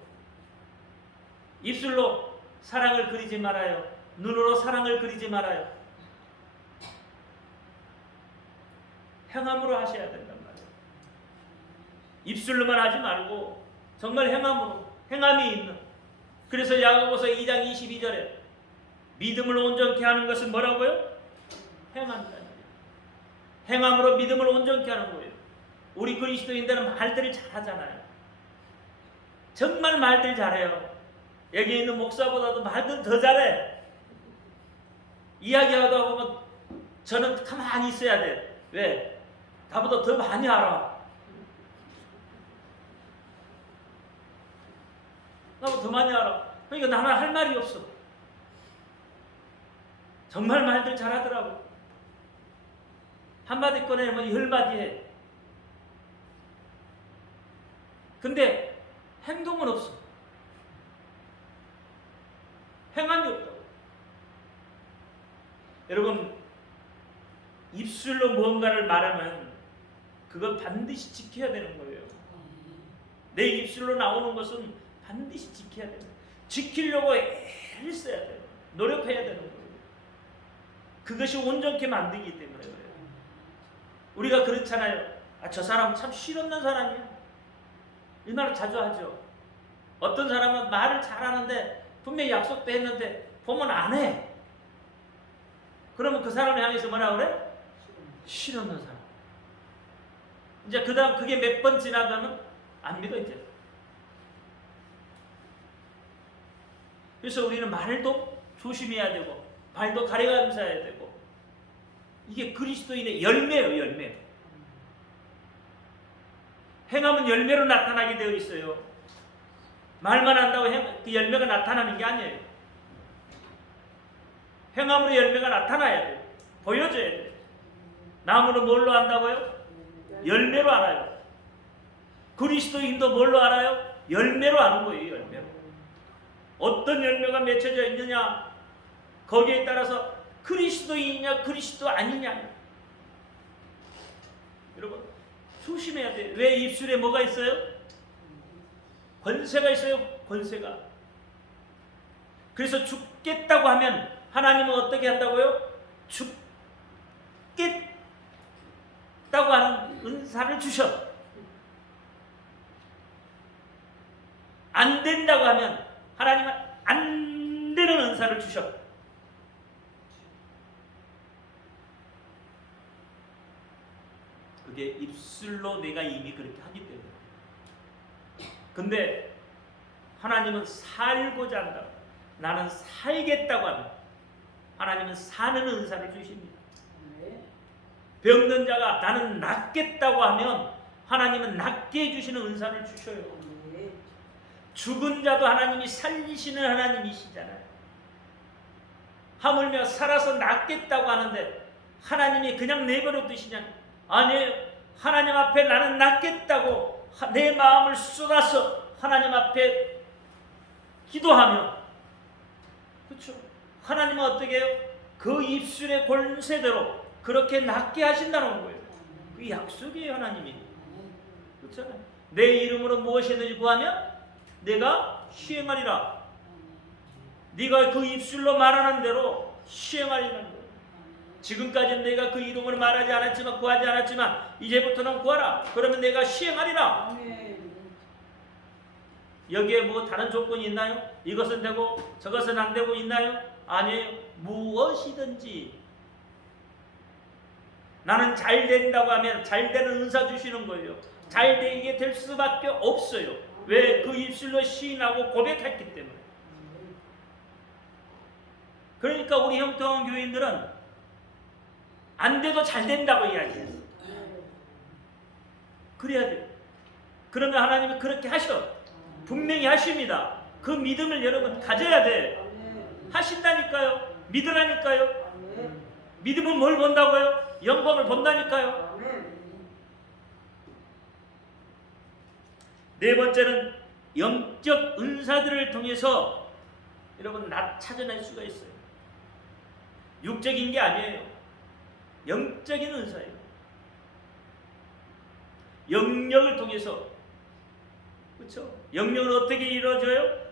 입술로 사랑을 그리지 말아요. 눈으로 사랑을 그리지 말아요. 행함으로 하셔야 된단 말이에요. 입술로만 하지 말고 정말 행함으로, 행함이 있는. 그래서 야고보서 2장 22절에 믿음을 온전케 하는 것은 뭐라고요? 행함이다. 행함으로 믿음을 온전케 하는 거예요. 우리 그리스도인들은 말들을 잘하잖아요. 정말 말들 잘해요. 여기 있는 목사보다도 말들 더 잘해. 이야기하다 보면 저는 가만히 있어야 돼. 왜? 나보다 더 많이 알아. 나보다 더 많이 알아. 그러니까 나는 할 말이 없어. 정말 말들 잘하더라고. 한마디 꺼내면 10마디 해. 근데 행동은 없어. 행함이 없다고. 여러분 입술로 무언가를 말하면 그건 반드시 지켜야 되는 거예요. 내 입술로 나오는 것은 반드시 지켜야 돼요. 지키려고 애를 써야 돼요. 노력해야 되는 거예요. 그것이 온전케 만들기 때문에 그래요. 우리가 그렇잖아요. 저 사람은 참 실없는 사람이야. 이 말을 자주 하죠. 어떤 사람은 말을 잘하는데 분명히 약속도 했는데 보면 안 해. 그러면 그 사람을 향해서 뭐라 그래? 실없는 사람. 이제 그 다음 그게 몇 번 지나가면 안 믿어 이제. 그래서 우리는 말도 조심해야 되고 말도 가려가면서 해야 되고 이게 그리스도인의 열매예요. 열매. 행하면 열매로 나타나게 되어 있어요. 말만 한다고 그 열매가 나타나는 게 아니에요. 행함으로 열매가 나타나야 돼요. 보여줘야 돼요. 나무는 뭘로 안다고요? 열매로 알아요. 그리스도인도 뭘로 알아요? 열매로 아는 거예요. 열매로. 어떤 열매가 맺혀져 있느냐 거기에 따라서 그리스도인이냐 그리스도 아니냐. 여러분 조심해야 돼요. 왜 입술에 뭐가 있어요? 권세가 있어요. 권세가. 그래서 죽겠다고 하면 하나님은 어떻게 한다고요? 죽겠다고 하는 은사를 주셔. 안 된다고 하면 하나님은 안 되는 은사를 주셔. 그게 입술로 내가 이미 그렇게 하기 때문에. 근데 하나님은 살고자 한다. 나는 살겠다고 하는 하나님은 사는 은사를 주십니다. 병든 자가 나는 낫겠다고 하면 하나님은 낫게 해주시는 은사를 주셔요. 죽은 자도 하나님이 살리시는 하나님이시잖아요. 하물며 살아서 낫겠다고 하는데 하나님이 그냥 내버려 두시냐? 아니에요. 하나님 앞에 나는 낫겠다고 내 마음을 쏟아서 하나님 앞에 기도하면, 그렇죠? 하나님은 어떻게 해요? 그 입술의 권세대로 그렇게 낫게 하신다는 거예요. 그 약속이에요. 하나님이. 그렇잖아요. 내 이름으로 무엇이든지 구하면 내가 시행하리라. 네가 그 입술로 말하는 대로 시행하리라는 거예요. 지금까지는 내가 그 이름으로 말하지 않았지만 구하지 않았지만 이제부터는 구하라. 그러면 내가 시행하리라. 아멘. 여기에 뭐 다른 조건이 있나요? 이것은 되고 저것은 안 되고 있나요? 아니에요. 무엇이든지 나는 잘 된다고 하면 잘 되는 은사 주시는 거예요. 잘 되게 될 수밖에 없어요. 왜? 그 입술로 시인하고 고백했기 때문에. 그러니까 우리 형통한 교인들은 안 돼도 잘 된다고 이야기해요. 그래야 돼요. 그러면 하나님은 그렇게 하셔. 분명히 하십니다. 그 믿음을 여러분 가져야 돼. 하신다니까요. 믿으라니까요. 믿음은 뭘 본다고요? 영광을 본다니까요. 네 번째는 영적 은사들을 통해서 여러분 찾아낼 수가 있어요. 육적인 게 아니에요. 영적인 은사예요. 영역을 통해서, 그렇죠? 영역은 어떻게 이루어져요?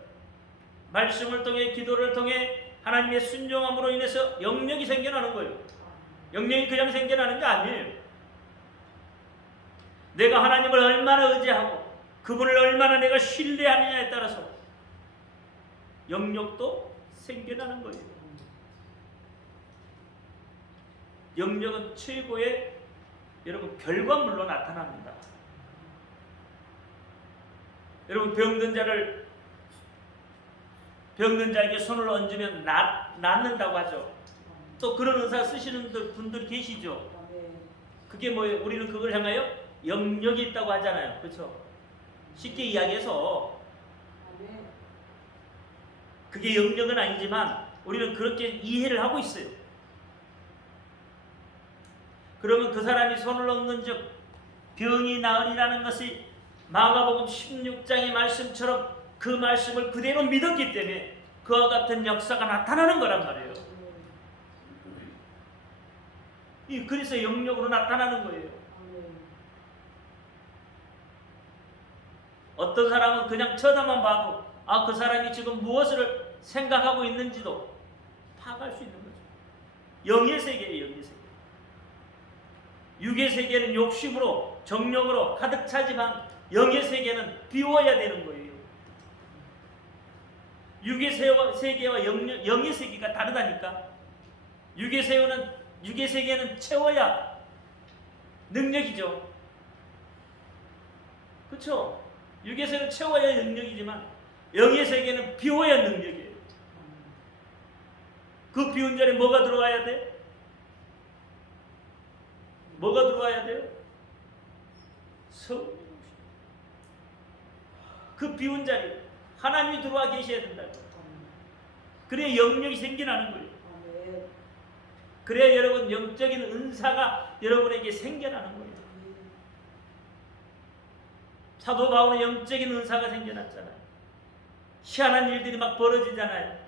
말씀을 통해, 기도를 통해 하나님의 순종함으로 인해서 영역이 생겨나는 거예요. 영역이 그냥 생겨나는 게 아니에요. 내가 하나님을 얼마나 의지하고 그분을 얼마나 내가 신뢰하느냐에 따라서 영역도 생겨나는 거예요. 영역은 최고의 여러분 결과물로 나타납니다. 여러분 병든 자에게 손을 얹으면 낫는다고 하죠. 또 그런 은사 쓰시는 분들 계시죠. 그게 뭐예요? 우리는 그걸 향하여 영역이 있다고 하잖아요. 그렇죠? 쉽게 이야기해서 그게 영역은 아니지만 우리는 그렇게 이해를 하고 있어요. 그러면 그 사람이 손을 얹는 즉 병이 나으리라는 것이 마가복음 16장의 말씀처럼 그 말씀을 그대로 믿었기 때문에 그와 같은 역사가 나타나는 거란 말이에요. 그래서 영역으로 나타나는 거예요. 어떤 사람은 그냥 쳐다만 봐도 그 사람이 지금 무엇을 생각하고 있는지도 파악할 수 있는 거죠. 영의 세계예요, 영의 세계. 육의 세계는 욕심으로 정욕으로 가득 차지만 영의 세계는 비워야 되는 거예요. 육의 세계와 영의 세계가 다르다니까. 육의 세계는 채워야 능력이죠. 그렇죠? 육의 세계는 채워야 능력이지만 영의 세계는 비워야 능력이에요. 그 비운 자리에 뭐가 들어와야 돼? 뭐가 들어와야 돼요? 성령. 그 비운 자리에 하나님이 들어와 계셔야 된다. 그래야 영역이 생겨나는 거예요. 그래야 여러분 영적인 은사가 여러분에게 생겨나는 거예요. 사도 바울은 영적인 은사가 생겨났잖아요. 희한한 일들이 막 벌어지잖아요.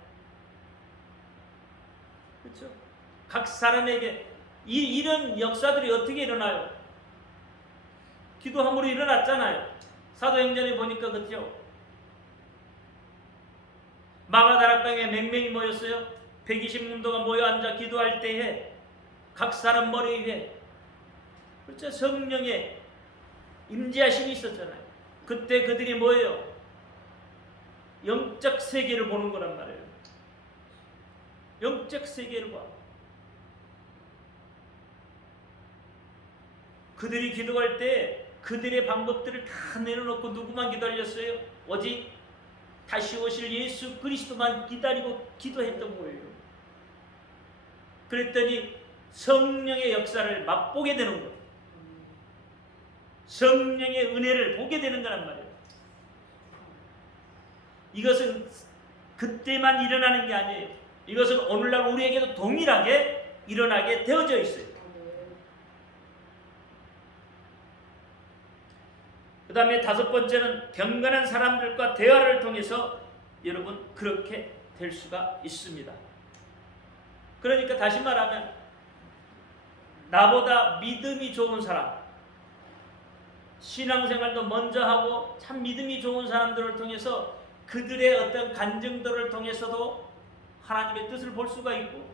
그렇죠? 각 사람에게 이런 역사들이 어떻게 일어나요? 기도함으로 일어났잖아요. 사도행전에 보니까 그렇죠? 마가다락방에 몇 명이 모였어요? 120명도가 모여 앉아 기도할 때에 각 사람 머리 위에 그렇죠? 성령의 임재하심이 있었잖아요. 그때 그들이 뭐예요? 영적 세계를 보는 거란 말이에요. 영적 세계를 봐. 그들이 기도할 때 그들의 방법들을 다 내려놓고 누구만 기다렸어요? 오직 다시 오실 예수 그리스도만 기다리고 기도했던 거예요. 그랬더니 성령의 역사를 맛보게 되는 거예요. 성령의 은혜를 보게 되는 거란 말이에요. 이것은 그때만 일어나는 게 아니에요. 이것은 오늘날 우리에게도 동일하게 일어나게 되어져 있어요. 그 다음에 다섯 번째는 경건한 사람들과 대화를 통해서 여러분 그렇게 될 수가 있습니다. 그러니까 다시 말하면 나보다 믿음이 좋은 사람, 신앙생활도 먼저 하고 참 믿음이 좋은 사람들을 통해서 그들의 어떤 간증들을 통해서도 하나님의 뜻을 볼 수가 있고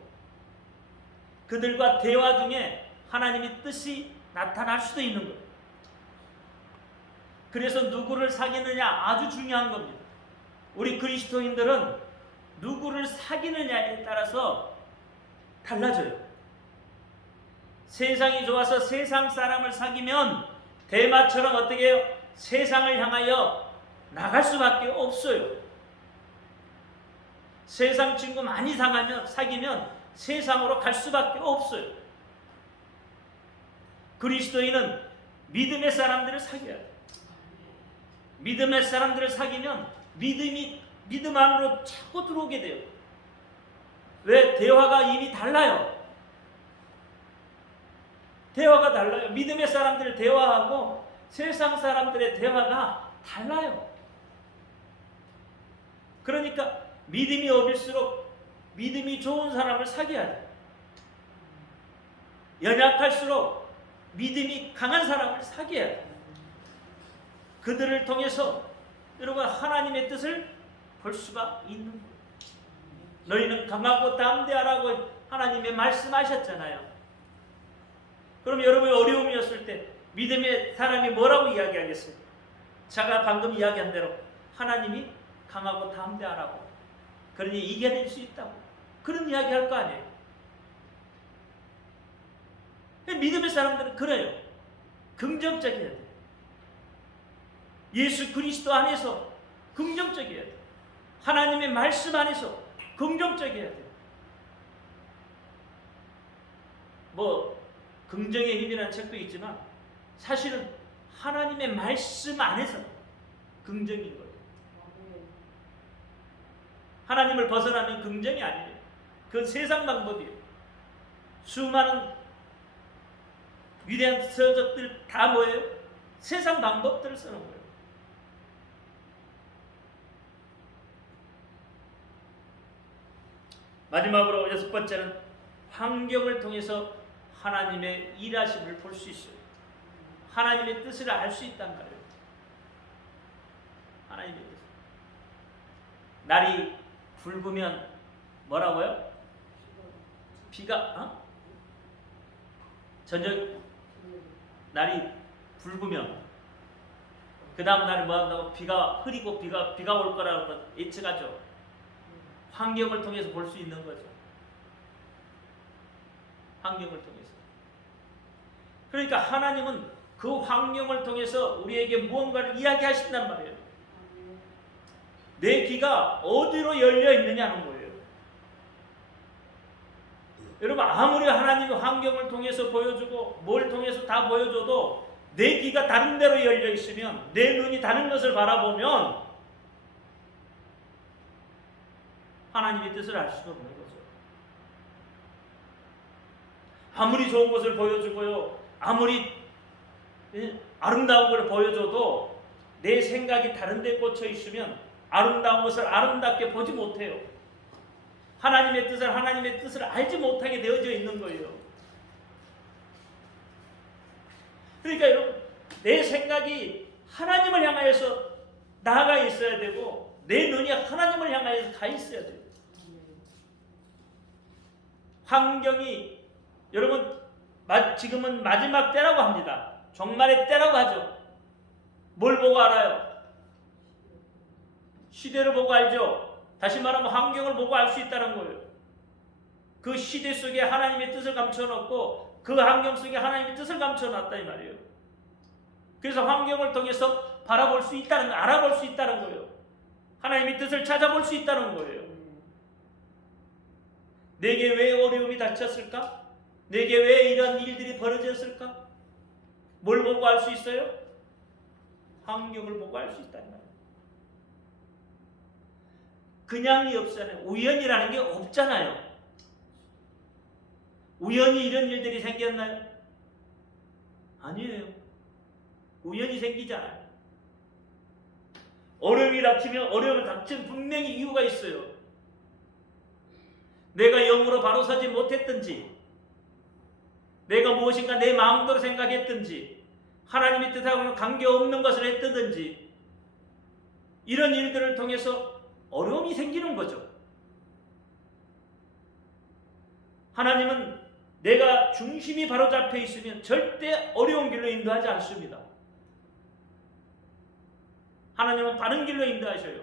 그들과 대화 중에 하나님의 뜻이 나타날 수도 있는 거예요. 그래서 누구를 사귀느냐 아주 중요한 겁니다. 우리 그리스도인들은 누구를 사귀느냐에 따라서 달라져요. 세상이 좋아서 세상 사람을 사귀면 대마처럼 어떻게 해요? 세상을 향하여 나갈 수밖에 없어요. 세상 친구 많이 사귀면 세상으로 갈 수밖에 없어요. 그리스도인은 믿음의 사람들을 사귀어야 돼요. 믿음의 사람들을 사귀면 믿음 안으로 자꾸 들어오게 돼요. 왜? 대화가 이미 달라요. 대화가 달라요. 믿음의 사람들 대화하고 세상 사람들의 대화가 달라요. 그러니까 믿음이 어릴수록 믿음이 좋은 사람을 사귀어야 돼요. 연약할수록 믿음이 강한 사람을 사귀어야 돼요. 그들을 통해서 여러분 하나님의 뜻을 볼 수가 있는 거예요. 너희는 강하고 담대하라고 하나님이 말씀하셨잖아요. 그럼 여러분이 어려움이 왔을 때 믿음의 사람이 뭐라고 이야기하겠어요? 제가 방금 이야기한 대로 하나님이 강하고 담대하라고, 그러니 이겨낼 수 있다고 그런 이야기 할 거 아니에요. 믿음의 사람들은 그래요. 긍정적이어야 돼요. 예수 그리스도 안에서 긍정적이어야 돼요. 하나님의 말씀 안에서 긍정적이어야 돼요. 긍정의 힘이라는 책도 있지만 사실은 하나님의 말씀 안에서 긍정인 거예요. 하나님을 벗어나면 긍정이 아니에요. 그건 세상 방법이에요. 수많은 위대한 서적들 다 뭐예요? 세상 방법들을 쓰는 거예요. 마지막으로 여섯 번째는 환경을 통해서 하나님의 일하심을 볼 수 있어요. 하나님의 뜻을 알 수 있단 말이에요. 하나님의 뜻. 날이 붉으면 뭐라고요? 비가 저녁 날이 붉으면 그 다음 날에 뭐 한다고? 비가 흐리고 비가 올 거라고 예측하죠. 환경을 통해서 볼 수 있는 거죠. 환경을 통해서. 그러니까 하나님은 그 환경을 통해서 우리에게 무언가를 이야기하신단 말이에요. 내 귀가 어디로 열려 있느냐는 거예요. 여러분, 아무리 하나님이 환경을 통해서 보여주고 뭘 통해서 다 보여줘도 내 귀가 다른 데로 열려 있으면, 내 눈이 다른 것을 바라보면 하나님의 뜻을 알 수가 없는 거죠. 아무리 좋은 것을 보여주고요, 아무리 아름다운 걸 보여줘도 내 생각이 다른 데 꽂혀 있으면 아름다운 것을 아름답게 보지 못해요. 하나님의 뜻을 알지 못하게 되어져 있는 거예요. 그러니까 여러분, 내 생각이 하나님을 향하여서 나아가 있어야 되고 내 눈이 하나님을 향하여서 가 있어야 돼요. 환경이, 여러분, 지금은 마지막 때라고 합니다. 종말의 때라고 하죠. 뭘 보고 알아요? 시대를 보고 알죠. 다시 말하면 환경을 보고 알 수 있다는 거예요. 그 시대 속에 하나님의 뜻을 감춰놓고 그 환경 속에 하나님의 뜻을 감춰놨다 이 말이에요. 그래서 환경을 통해서 알아볼 수 있다는 거예요. 하나님의 뜻을 찾아볼 수 있다는 거예요. 내게 왜 어려움이 닥쳤을까? 내게 왜 이런 일들이 벌어졌을까? 뭘 보고 알 수 있어요? 환경을 보고 알 수 있다는 말이에요. 그냥이 없잖아요. 우연이라는 게 없잖아요. 우연히 이런 일들이 생겼나요? 아니에요. 우연히 생기지 않아요. 어려움을 닥치면 분명히 이유가 있어요. 내가 영으로 바로 서지 못했든지, 내가 무엇인가 내 마음대로 생각했든지, 하나님의 뜻하고는 관계없는 것을 했든지, 이런 일들을 통해서 어려움이 생기는 거죠. 하나님은 내가 중심이 바로 잡혀 있으면 절대 어려운 길로 인도하지 않습니다. 하나님은 바른 길로 인도하셔요.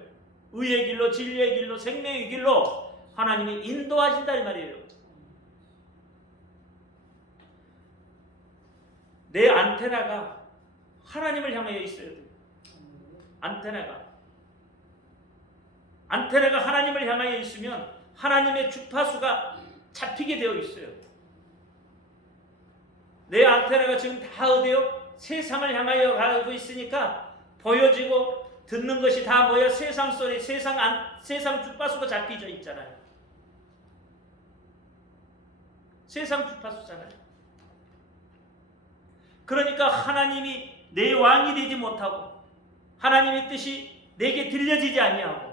의의 길로, 진리의 길로, 생명의 길로 하나님이 인도하신다 이 말이에요. 내 안테나가 하나님을 향하여 있어야 돼요. 안테나가 하나님을 향하여 있으면 하나님의 주파수가 잡히게 되어 있어요. 내 안테나가 지금 다 어디요? 세상을 향하여 가고 있으니까 보여지고 듣는 것이 다 뭐야? 세상 소리, 세상 주파수가 잡히져 있잖아요. 세상 주파수잖아요. 그러니까 하나님이 내 왕이 되지 못하고 하나님의 뜻이 내게 들려지지 아니하고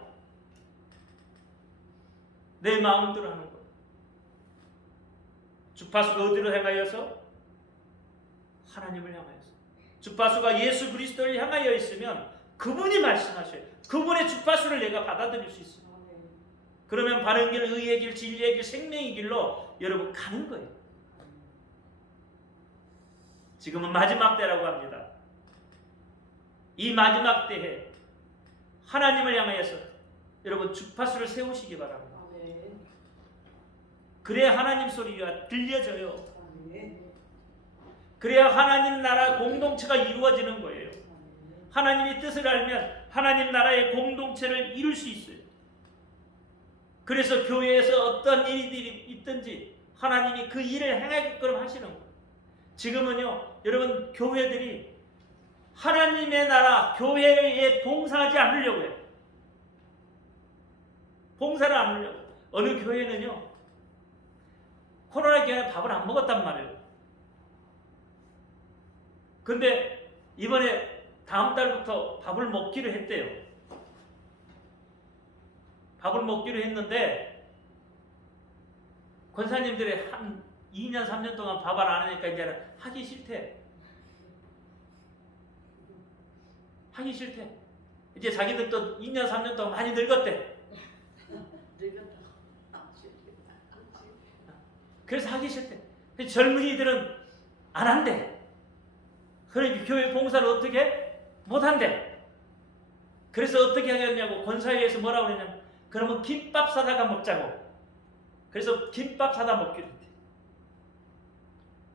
내 마음대로 하는 거예요. 주파수가 어디로 향하여서? 하나님을 향하여서. 주파수가 예수 그리스도를 향하여 있으면 그분이 말씀하셔요. 그분의 주파수를 내가 받아들일 수 있어요. 그러면 바른 길, 의의 길, 진리의 길, 생명의 길로 여러분 가는 거예요. 지금은 마지막 때라고 합니다. 이 마지막 때에 하나님을 향하여서 여러분 주파수를 세우시기 바랍니다. 그래야 하나님 소리가 들려져요. 그래야 하나님 나라 공동체가 이루어지는 거예요. 하나님의 뜻을 알면 하나님 나라의 공동체를 이룰 수 있어요. 그래서 교회에서 어떤 일들이 있든지 하나님이 그 일을 행하게끔 하시는 거예요. 지금은요, 여러분 교회들이 하나님의 나라 교회에 봉사하지 않으려고 해요. 봉사를 안 하려고. 어느 교회는요, 코로나 기간에 밥을 안 먹었단 말이에요. 근데 이번에 다음 달부터 밥을 먹기로 했대요. 밥을 먹기로 했는데 권사님들이 한 2년 3년 동안 밥을 안 하니까 이제는 하기 싫대. 이제 자기들도 2년 3년 동안 많이 늙었대. 늙었다. 그래서 하기 싫대. 젊은이들은 안 한대. 그러니까 교회 봉사를 어떻게 못 한대. 그래서 어떻게 하겠냐고 권사회에서 뭐라고 그러냐면 그러면 김밥 사다가 먹자고. 그래서 김밥 사다 먹기로 했대.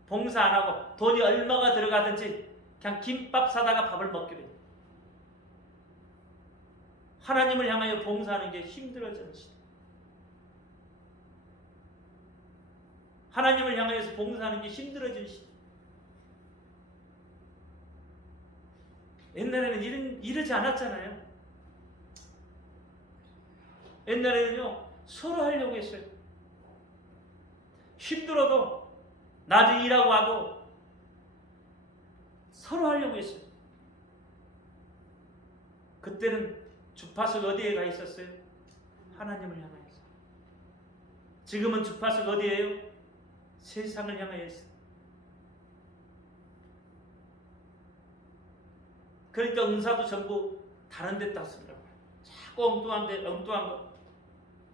봉사 안 하고 돈이 얼마가 들어가든지 그냥 김밥 사다가 밥을 먹기로 했대. 하나님을 향하여 봉사하는 게 힘들어지는 시대. 하나님을 향해서 봉사하는 게 힘들어지는 시대. 옛날에는 이러지 않았잖아요. 옛날에는요 서로 하려고 했어요. 힘들어도 낮에 일하고 와도 서로 하려고 했어요. 그때는 주파수가 어디에 가 있었어요? 하나님을 향하여서. 지금은 주파수가 어디에요? 세상을 향하여 있어요. 그러니까 은사도 전부 다른 데 따습니다. 자꾸 엉뚱한 거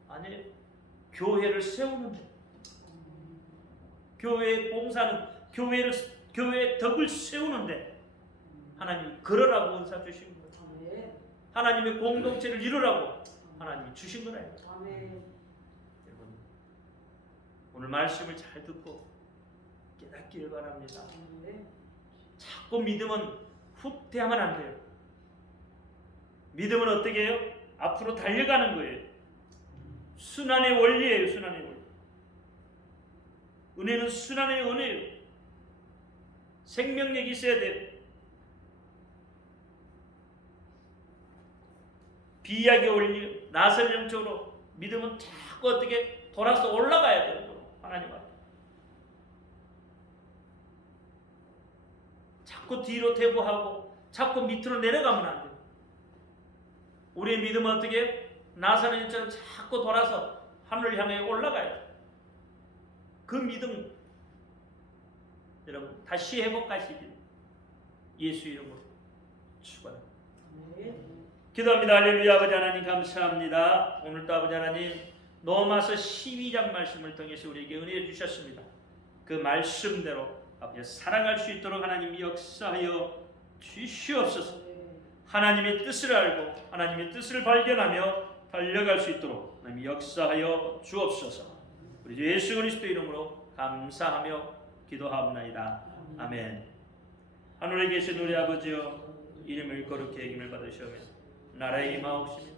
아니에요. 교회를 세우는데, 교회의 봉사는 교회의 덕을 세우는데 하나님이 그러라고 은사 주신 거예요. 하나님의 공동체를 이루라고 하나님이 주신 거예요. 여러분 오늘 말씀을 잘 듣고 깨닫기를 바랍니다. 자꾸 믿음은 후퇴하면 안 돼요. 믿음은 어떻게 해요? 앞으로 달려가는 거예요. 순환의 원리예요. 순환의 원리. 은혜는 순환의 은혜예요. 생명력이 있어야 돼요. 비약의 원리, 나설 영적으로 믿음은 자꾸 어떻게 돌아서 올라가야 돼요. 하나님 앞에. 자꾸 뒤로 퇴보하고 자꾸 밑으로 내려가면 안 돼요. 우리의 믿음은 어떻게 나사는 일처럼 자꾸 돌아서 하늘을 향해 올라가야 돼요. 그 믿음 여러분 다시 회복하시길 예수 이름으로 축원합니다. 기도합니다. 할렐루야. 아버지 하나님 감사합니다. 오늘도 아버지 하나님 로마서 12장 말씀을 통해서 우리에게 은혜를 주셨습니다. 그 말씀대로 아버지 살아갈 수 있도록 하나님 역사하여 주시옵소서. 하나님의 뜻을 알고 하나님의 뜻을 발견하며 달려갈 수 있도록 하나님 역사하여 주옵소서. 우리 주 예수 그리스도 이름으로 감사하며 기도하옵나이다. 아멘. 하늘에 계신 우리 아버지여 이름을 거룩히 여김을 받으시오며 나라의 임하옵시며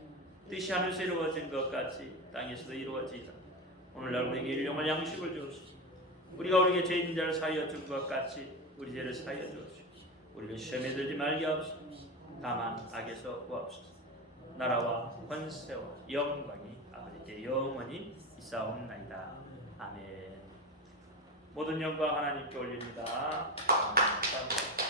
뜻이 하늘에서 이루어진 것 같이 땅에서도 이루어지이다. 오늘날 우리에게 일용할 양식을 주옵소서. 우리가 우리에게 죄인 자를 사하여 준 것 같이 우리 죄를 사하여 주옵소서. 우리를 시험에 들지 말게 하옵소서. 다만 악에서 구하옵소서. 나라와 권세와 영광이 아버지께 영원히 있사옵나이다. 아멘. 모든 영광 하나님께 올립니다. 아멘.